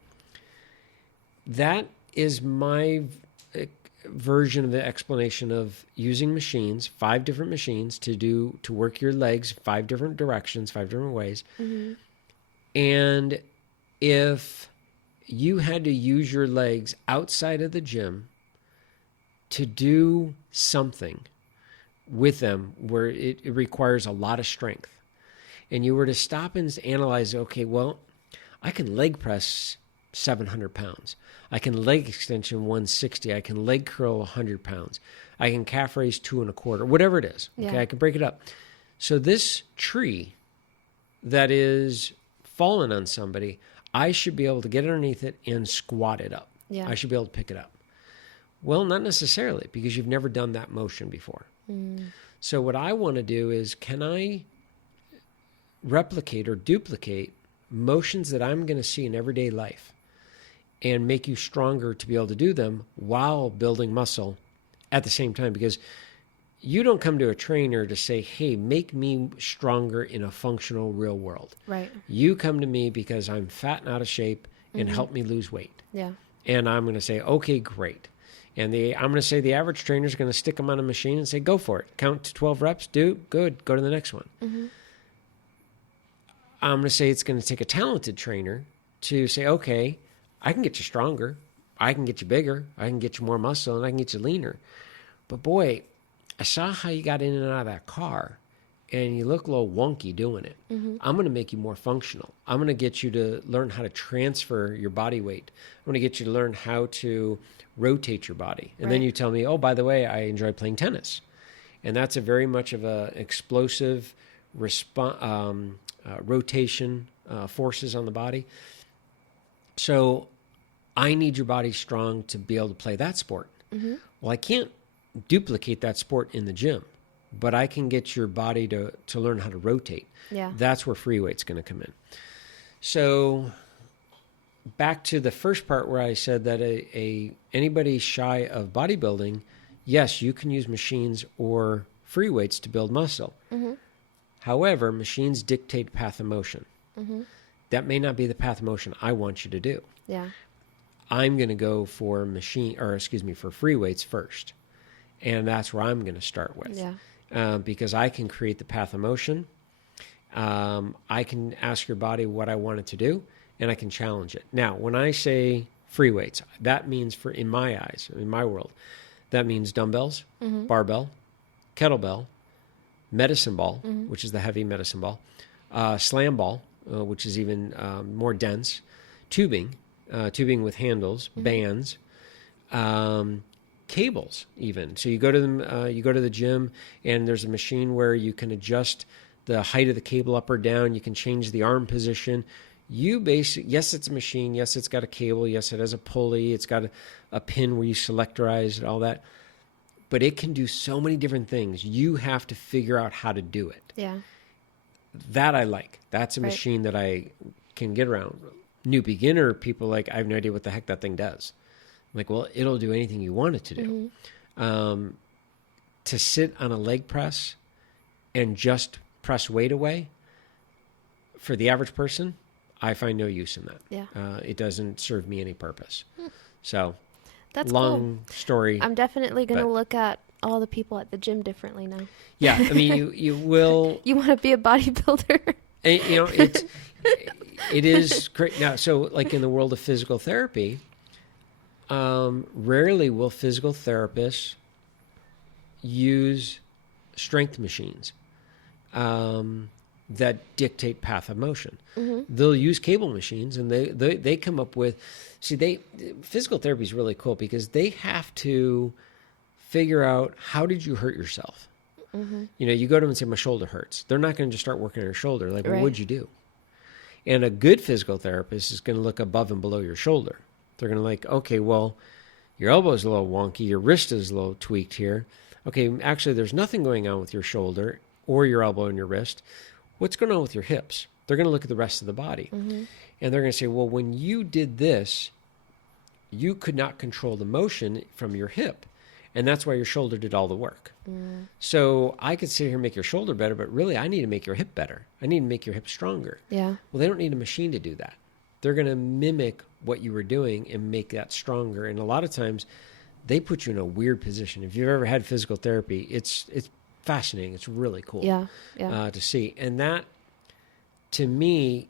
That is my version of the explanation of using machines, 5 different machines to work your legs 5 different directions, 5 different ways. And if you had to use your legs outside of the gym to do something with them where it requires a lot of strength, and you were to stop and analyze, okay, well, I can leg press 700 pounds. I can leg extension 160. I can leg curl 100 pounds. I can calf raise 2 1/4, whatever it is. Okay, Yeah. I can break it up. So this tree that is fallen on somebody, I should be able to get underneath it and squat it up. Yeah. I should be able to pick it up. Well, not necessarily, because you've never done that motion before. So what I want to do is, can I replicate or duplicate motions that I'm going to see in everyday life and make you stronger to be able to do them while building muscle at the same time? Because you don't come to a trainer to say, hey, make me stronger in a functional real world. Right. You come to me because I'm fat and out of shape and help me lose weight. Yeah. And I'm going to say, okay, great. And I'm going to say the average trainer is going to stick them on a machine and say, go for it. Count to 12 reps. Do good. Go to the next one. I'm going to say it's going to take a talented trainer to say, okay, I can get you stronger. I can get you bigger. I can get you more muscle, and I can get you leaner. But boy, I saw how you got in and out of that car, and you look a little wonky doing it. I'm going to make you more functional. I'm going to get you to learn how to transfer your body weight. I'm going to get you to learn how to rotate your body. And then you tell me, oh, by the way, I enjoy playing tennis. And that's a very much of a explosive rotation forces on the body. So I need your body strong to be able to play that sport. Well, I can't duplicate that sport in the gym, but I can get your body to learn how to rotate. Yeah. That's where free weight's going to come in. So back to the first part where I said that anybody shy of bodybuilding, yes, you can use machines or free weights to build muscle. However, machines dictate path of motion. That may not be the path of motion I want you to do. Yeah. I'm going to go for for free weights first. And that's where I'm going to start with. Yeah. Because I can create the path of motion. I can ask your body what I want it to do, and I can challenge it. Now, when I say free weights, that means, in my eyes, in my world, that means dumbbells, barbell, kettlebell, medicine ball, which is the heavy medicine ball, slam ball, which is even more dense, tubing with handles, bands, cables even. So you go to the gym, and there's a machine where you can adjust the height of the cable up or down. You can change the arm position. Yes, it's a machine. Yes, it's got a cable. Yes, it has a pulley. It's got a pin where you selectorize and all that. But it can do so many different things. You have to figure out how to do it. Yeah. That I like. That's a machine that I can get around. New beginner people, like, I have no idea what the heck that thing does. I'm like, well, it'll do anything you want it to do. To sit on a leg press and just press weight away, for the average person, I find no use in that. Yeah. It doesn't serve me any purpose. So that's long cool. story. I'm definitely going to look at all the people at the gym differently now. Yeah. I mean, you will. You want to be a bodybuilder? And, it is great. Now, so like in the world of physical therapy, rarely will physical therapists use strength machines that dictate path of motion. They'll use cable machines, and they come up with, physical therapy is really cool because they have to figure out, how did you hurt yourself? You go to them and say, my shoulder hurts. They're not going to just start working on your shoulder. Like, well, what'd you do? And a good physical therapist is going to look above and below your shoulder. They're going to like, okay, well, your elbow is a little wonky. Your wrist is a little tweaked here. Okay, actually, there's nothing going on with your shoulder or your elbow and your wrist. What's going on with your hips? They're going to look at the rest of the body. And they're going to say, well, when you did this, you could not control the motion from your hip. And that's why your shoulder did all the work. So I could sit here and make your shoulder better, but really I need to make your hip better. I need to make your hip stronger. Yeah. Well, they don't need a machine to do that. They're going to mimic what you were doing and make that stronger. And a lot of times they put you in a weird position. If you've ever had physical therapy, it's fascinating. It's really cool to see. And that, to me,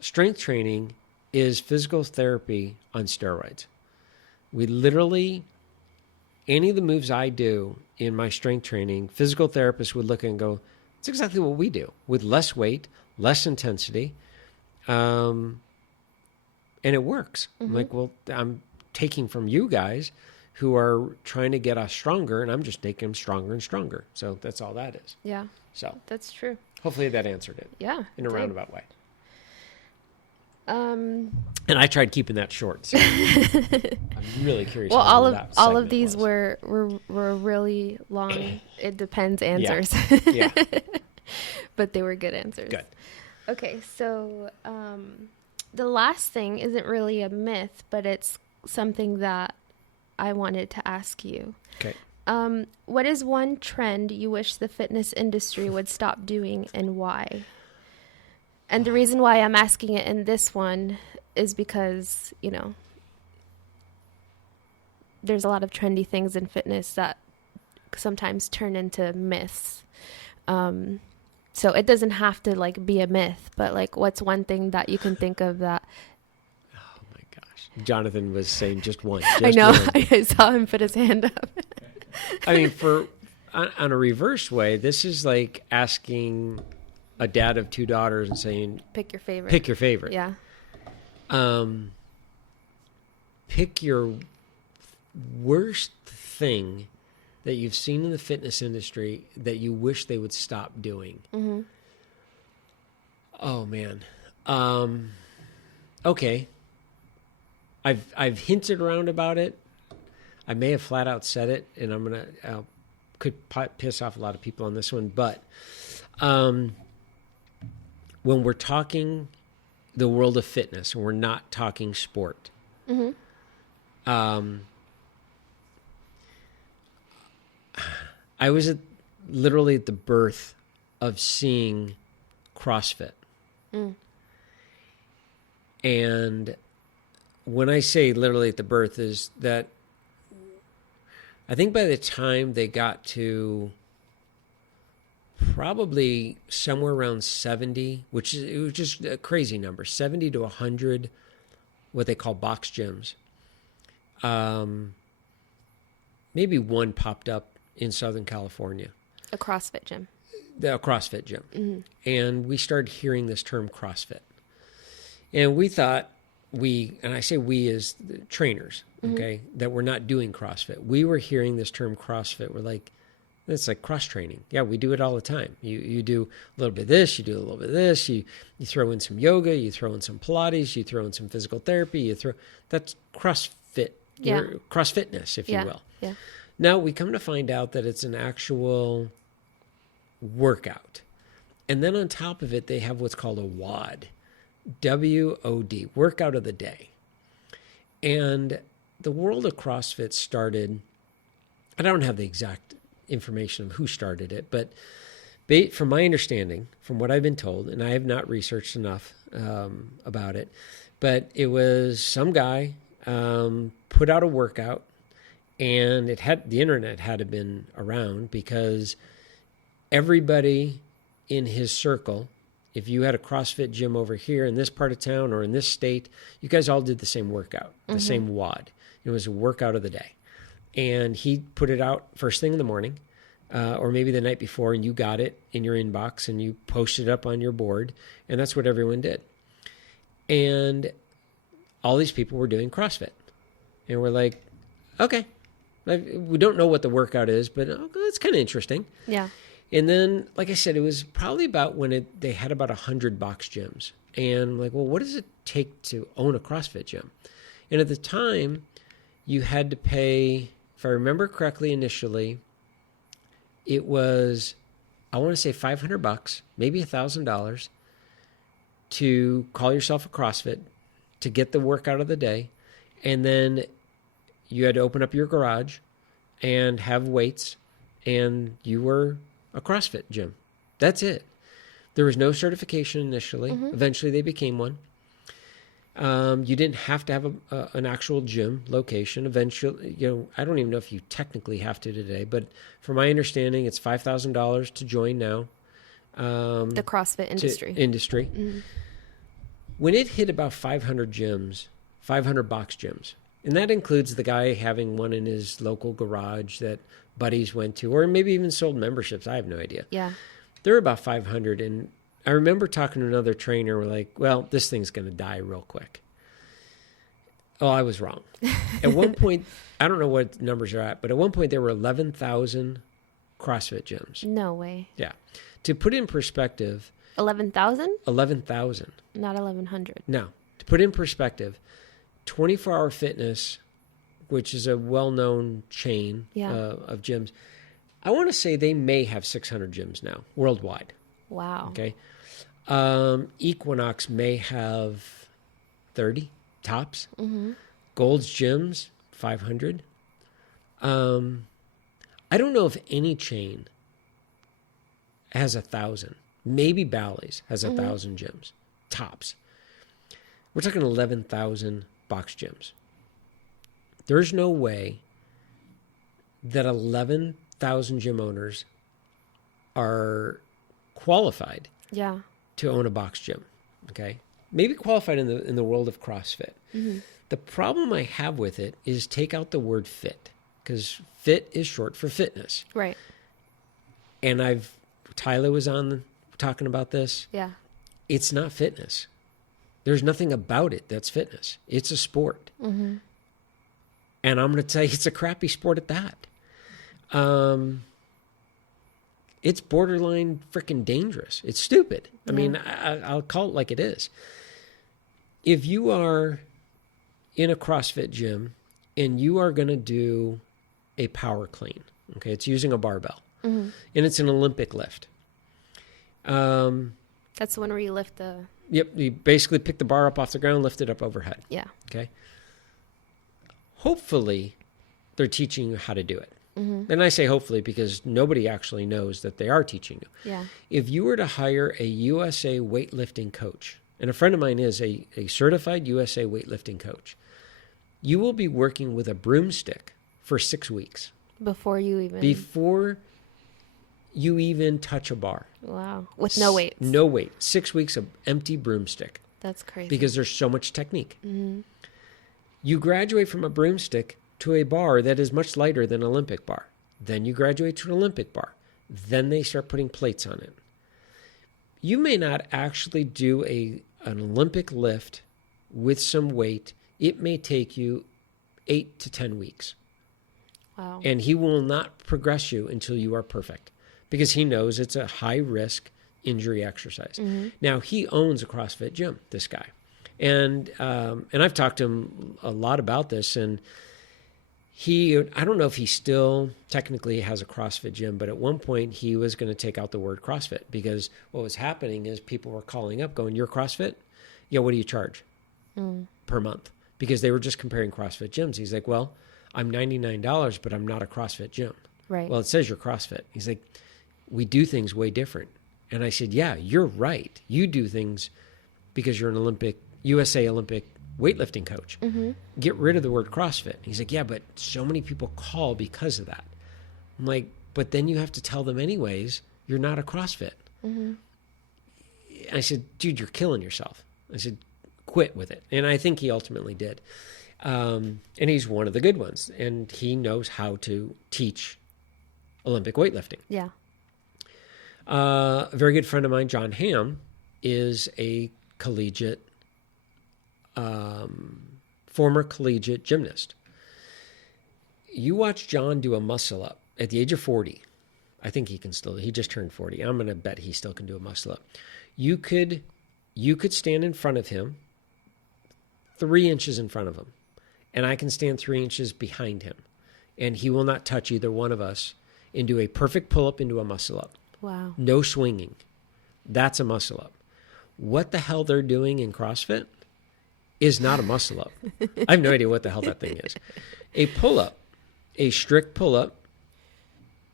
strength training is physical therapy on steroids. We literally, any of the moves I do in my strength training, physical therapists would look and go, it's exactly what we do, with less weight, less intensity, and it works. I'm like, well, I'm taking from you guys who are trying to get us stronger, and I'm just making them stronger and stronger. So that's all that is. Yeah. So that's true. Hopefully that answered it. Yeah. In a roundabout way. And I tried keeping that short. So I'm really curious. Well, all of these were really long. It depends answers. Yeah. But they were good answers. Good. Okay, so the last thing isn't really a myth, but it's something that I wanted to ask you. Okay. What is one trend you wish the fitness industry would stop doing, and why? And the reason why I'm asking it in this one is because, there's a lot of trendy things in fitness that sometimes turn into myths. So it doesn't have to be a myth, but what's one thing that you can think of that? Oh my gosh. Jonathan was saying just one. I know. I saw him put his hand up. I mean, on a reverse way, this is like asking a dad of two daughters and saying, pick your favorite. Pick your favorite. Yeah. Pick your worst thing that you've seen in the fitness industry that you wish they would stop doing. Oh man. Okay. I've hinted around about it. I may have flat out said it, and could piss off a lot of people on this one, but when we're talking the world of fitness, and we're not talking sport, I was literally at the birth of seeing CrossFit. And when I say literally at the birth, is that I think by the time they got to probably somewhere around 70, it was just a crazy number, 70 to 100, what they call box gyms. Maybe one popped up in Southern California. A CrossFit gym. A CrossFit gym. And we started hearing this term CrossFit. And we thought, and I say we as the trainers, okay, that we're not doing CrossFit. We were hearing this term CrossFit. We're like, it's like cross training. Yeah, we do it all the time. You do a little bit of this, you do a little bit of this, you throw in some yoga, you throw in some Pilates, you throw in some physical therapy, that's CrossFit, or cross fitness, if you will. Yeah. Now we come to find out that it's an actual workout. And then on top of it, they have what's called a WOD, W-O-D, workout of the day. And the world of CrossFit started, I don't have the exact information of who started it, but from my understanding, from what I've been told, and I have not researched enough about it, but it was some guy put out a workout, and the internet had to been around because everybody in his circle, if you had a CrossFit gym over here in this part of town or in this state, you guys all did the same workout, the same WOD. It was a workout of the day. And he put it out first thing in the morning, or maybe the night before, and you got it in your inbox and you posted it up on your board, and that's what everyone did. And all these people were doing CrossFit. And we're like, okay, we don't know what the workout is, but it's kind of interesting. Yeah. And then, like I said, it was probably about when they had about 100 box gyms. And I'm like, well, what does it take to own a CrossFit gym? And at the time, you had to pay, if I remember correctly initially, it was, I want to say $500, maybe $1,000 to call yourself a CrossFit, to get the workout of the day. And then you had to open up your garage and have weights, and you were a CrossFit gym. That's it. There was no certification initially. Eventually they became one. You didn't have to have an actual gym location. Eventually, I don't even know if you technically have to today, but from my understanding, it's $5,000 to join now. The CrossFit industry. When it hit about 500 gyms, 500 box gyms, and that includes the guy having one in his local garage that buddies went to, or maybe even sold memberships. I have no idea. Yeah. There were about 500, and I remember talking to another trainer. We're like, well, this thing's going to die real quick. Oh, I was wrong. At one point, I don't know what numbers are at, but at one point there were 11,000 CrossFit gyms. No way. Yeah. To put in perspective... 11,000? 11,000. Not 1,100. No. To put in perspective, 24-Hour Fitness, which is a well-known chain of gyms, I want to say they may have 600 gyms now worldwide. Wow. Okay. Equinox may have 30 tops. Gold's Gyms, 500. I don't know if any chain has 1,000. Maybe Bally's has 1,000 gyms, tops. We're talking 11,000 box gyms. There's no way that 11,000 gym owners are qualified to own a box gym. Okay, maybe qualified in the world of CrossFit. The problem I have with it is take out the word fit, because fit is short for fitness. Right. And Tyler was on talking about this. Yeah. It's not fitness. There's nothing about it that's fitness. It's a sport. And I'm going to tell you, it's a crappy sport at that. It's borderline freaking dangerous. It's stupid. I mean, I'll call it like it is. If you are in a CrossFit gym and you are going to do a power clean, okay, it's using a barbell, and it's an Olympic lift. That's the one where you lift the... Yep, you basically pick the bar up off the ground, lift it up overhead. Yeah. Okay. Hopefully, they're teaching you how to do it. And I say hopefully because nobody actually knows that they are teaching you. Yeah. If you were to hire a USA weightlifting coach, and a friend of mine is a certified USA weightlifting coach, you will be working with a broomstick for 6 weeks. Before you even touch a bar. Wow. With no weights. No weight. 6 weeks of empty broomstick. That's crazy. Because there's so much technique. You graduate from a broomstick to a bar that is much lighter than an Olympic bar. Then you graduate to an Olympic bar. Then they start putting plates on it. You may not actually do an Olympic lift with some weight, it may take you 8 to 10 weeks. Wow. And he will not progress you until you are perfect because he knows it's a high risk injury exercise. Mm-hmm. Now, he owns a CrossFit gym, this guy. And I've talked to him a lot about this, and I don't know if he still technically has a CrossFit gym, but at one point he was going to take out the word CrossFit because what was happening is people were calling up going, "You're CrossFit? Yeah, what do you charge per month?" Because they were just comparing CrossFit gyms. He's like, "Well, I'm $99, but I'm not a CrossFit gym." Right. "Well, it says you're CrossFit." He's like, "We do things way different." And I said, "Yeah, you're right. You do things because you're an USA Olympic weightlifting coach. Mm-hmm. Get rid of the word CrossFit." He's like, "Yeah, but so many people call because of that." I'm like, "But then you have to tell them anyways, you're not a CrossFit." Mm-hmm. I said, "Dude, you're killing yourself." I said, "Quit with it." And I think he ultimately did. And he's one of the good ones. And he knows how to teach Olympic weightlifting. Yeah. A very good friend of mine, John Hamm, is a former collegiate gymnast. You watch John do a muscle up at the age of 40. I think he just turned 40. I'm going to bet he still can do a muscle up. You could stand in front of him, 3 inches in front of him, and I can stand 3 inches behind him, and he will not touch either one of us and do a perfect pull-up into a muscle up. Wow. No swinging. That's a muscle up. What the hell they're doing in CrossFit is not a muscle up. I have no idea what the hell that thing is. A pull-up, a strict pull-up,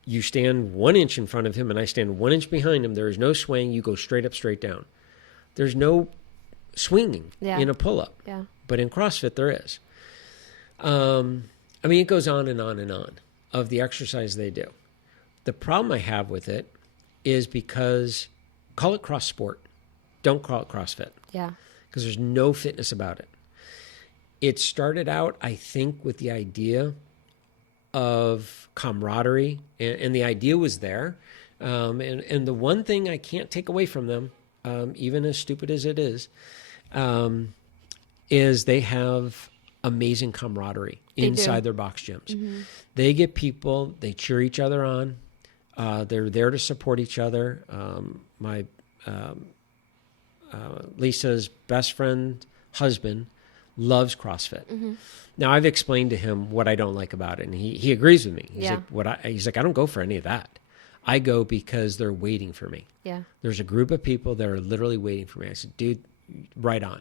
you stand 1 inch in front of him and I stand 1 inch behind him. There is no swaying. You go straight up, straight down. There's no swinging in a pull-up. Yeah. But in CrossFit, there is. It goes on and on and on of the exercise they do. The problem I have with it is because, call it cross sport. Don't call it CrossFit. Yeah. Because there's no fitness about it. It started out, I think, with the idea of camaraderie, and the idea was there. And the one thing I can't take away from them, even as stupid as it is they have amazing camaraderie inside their box gyms. Mm-hmm. They get people, they cheer each other on. They're there to support each other. Lisa's best friend husband loves CrossFit. Mm-hmm. Now I've explained to him what I don't like about it, and he agrees with me. He's like, I don't go for any of that. I go because they're waiting for me. Yeah. There's a group of people that are literally waiting for me. I said, dude, right on.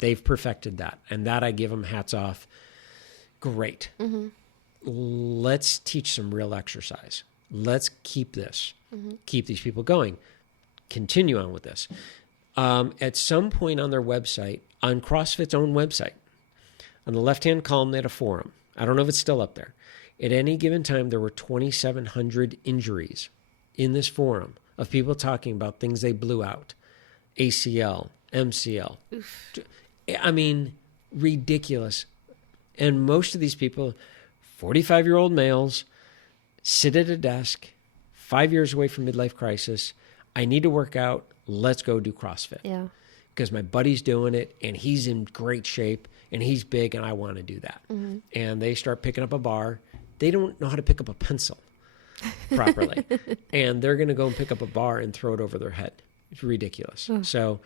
They've perfected that, and that I give them hats off. Great. Mm-hmm. Let's teach some real exercise. Let's keep this. Mm-hmm. Keep these people going. Continue on with this. At some point on their website, on CrossFit's own website, on the left-hand column, they had a forum. I don't know if it's still up there. At any given time, there were 2,700 injuries in this forum of people talking about things they blew out. ACL, MCL. Oof. I mean, ridiculous. And most of these people, 45-year-old males, sit at a desk, 5 years away from midlife crisis. I need to work out. Let's go do CrossFit. Yeah. Because my buddy's doing it, and he's in great shape, and he's big, and I want to do that. Mm-hmm. And they start picking up a bar. They don't know how to pick up a pencil properly. And they're going to go and pick up a bar and throw it over their head. It's ridiculous. So,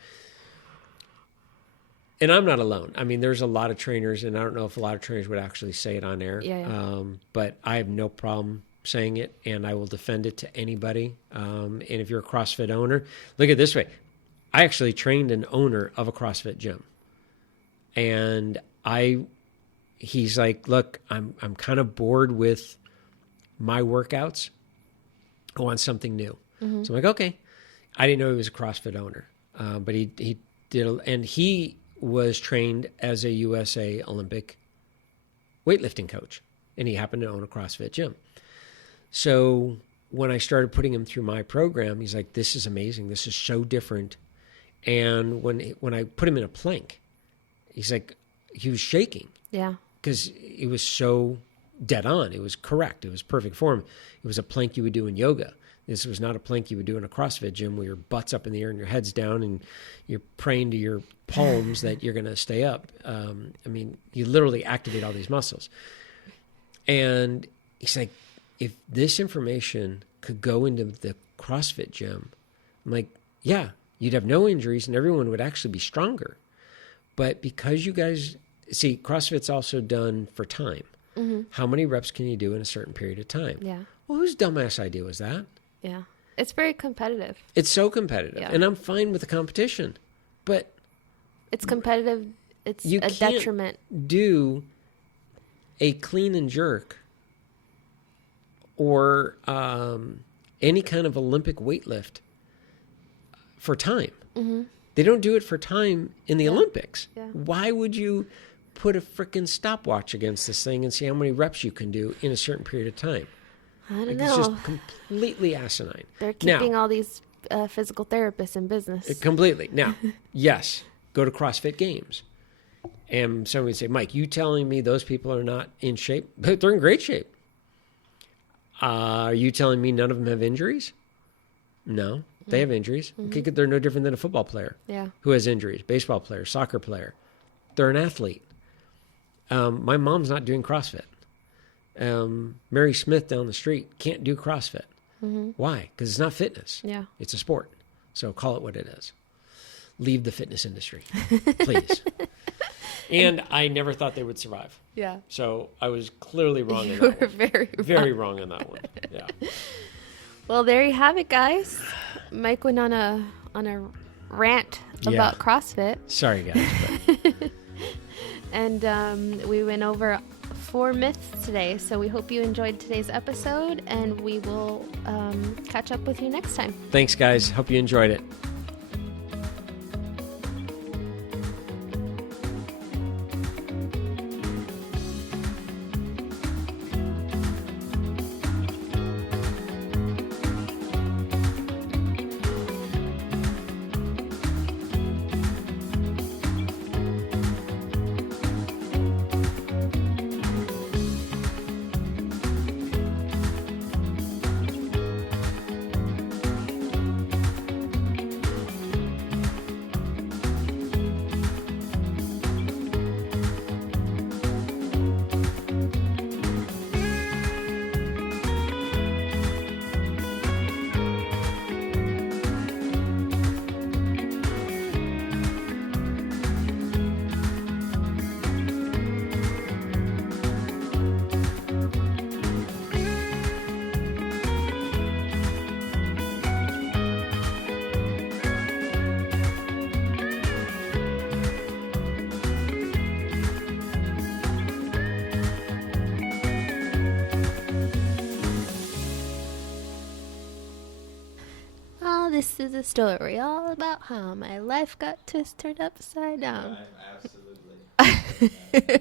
and I'm not alone. I mean, there's a lot of trainers, and I don't know if a lot of trainers would actually say it on air. Yeah. But I have no problem saying it, and I will defend it to anybody. And if you're a CrossFit owner, look at it this way. I actually trained an owner of a CrossFit gym. And he's like, look, I'm kind of bored with my workouts. I want something new. Mm-hmm. So I'm like, okay. I didn't know he was a CrossFit owner. But he did, and he was trained as a USA Olympic weightlifting coach. And he happened to own a CrossFit gym. So when I started putting him through my program, he's like, this is amazing. This is so different. And when I put him in a plank, he's like, he was shaking. Yeah. Because it was so dead on. It was correct. It was perfect form. It was a plank you would do in yoga. This was not a plank you would do in a CrossFit gym where your butt's up in the air and your head's down and you're praying to your palms that you're going to stay up. I mean, you literally activate all these muscles. And he's like, if this information could go into the CrossFit gym, I'm like, yeah, you'd have no injuries and everyone would actually be stronger. But because you guys, see, CrossFit's also done for time. Mm-hmm. How many reps can you do in a certain period of time? Yeah. Well, whose dumbass idea was that? Yeah. It's very competitive. It's so competitive. Yeah. And I'm fine with the competition. But it's competitive. It's a detriment. Do a clean and jerk or any kind of Olympic weightlift for time. Mm-hmm. They don't do it for time in the Olympics. Yeah. Why would you put a freaking stopwatch against this thing and see how many reps you can do in a certain period of time? I don't know. It's just completely asinine. They're keeping all these physical therapists in business. Completely. Now, yes, go to CrossFit Games. And somebody would say, Mike, you telling me those people are not in shape? They're in great shape. Are you telling me none of them have injuries? No, they have injuries. Mm-hmm. Okay, they're no different than a football player who has injuries, baseball player, soccer player. They're an athlete. My mom's not doing CrossFit. Mary Smith down the street can't do CrossFit. Mm-hmm. Why? Because it's not fitness. Yeah. It's a sport. So call it what it is. Leave the fitness industry, please. And I never thought they would survive. Yeah. So I was clearly wrong in that You one. were very wrong in that one. Yeah. Well, there you have it, guys. Mike went on a rant about CrossFit. Sorry, guys. But... And we went over 4 myths today. So we hope you enjoyed today's episode, and we will catch up with you next time. Thanks, guys. Hope you enjoyed it. This is a story all about how my life got turned upside down. Absolutely.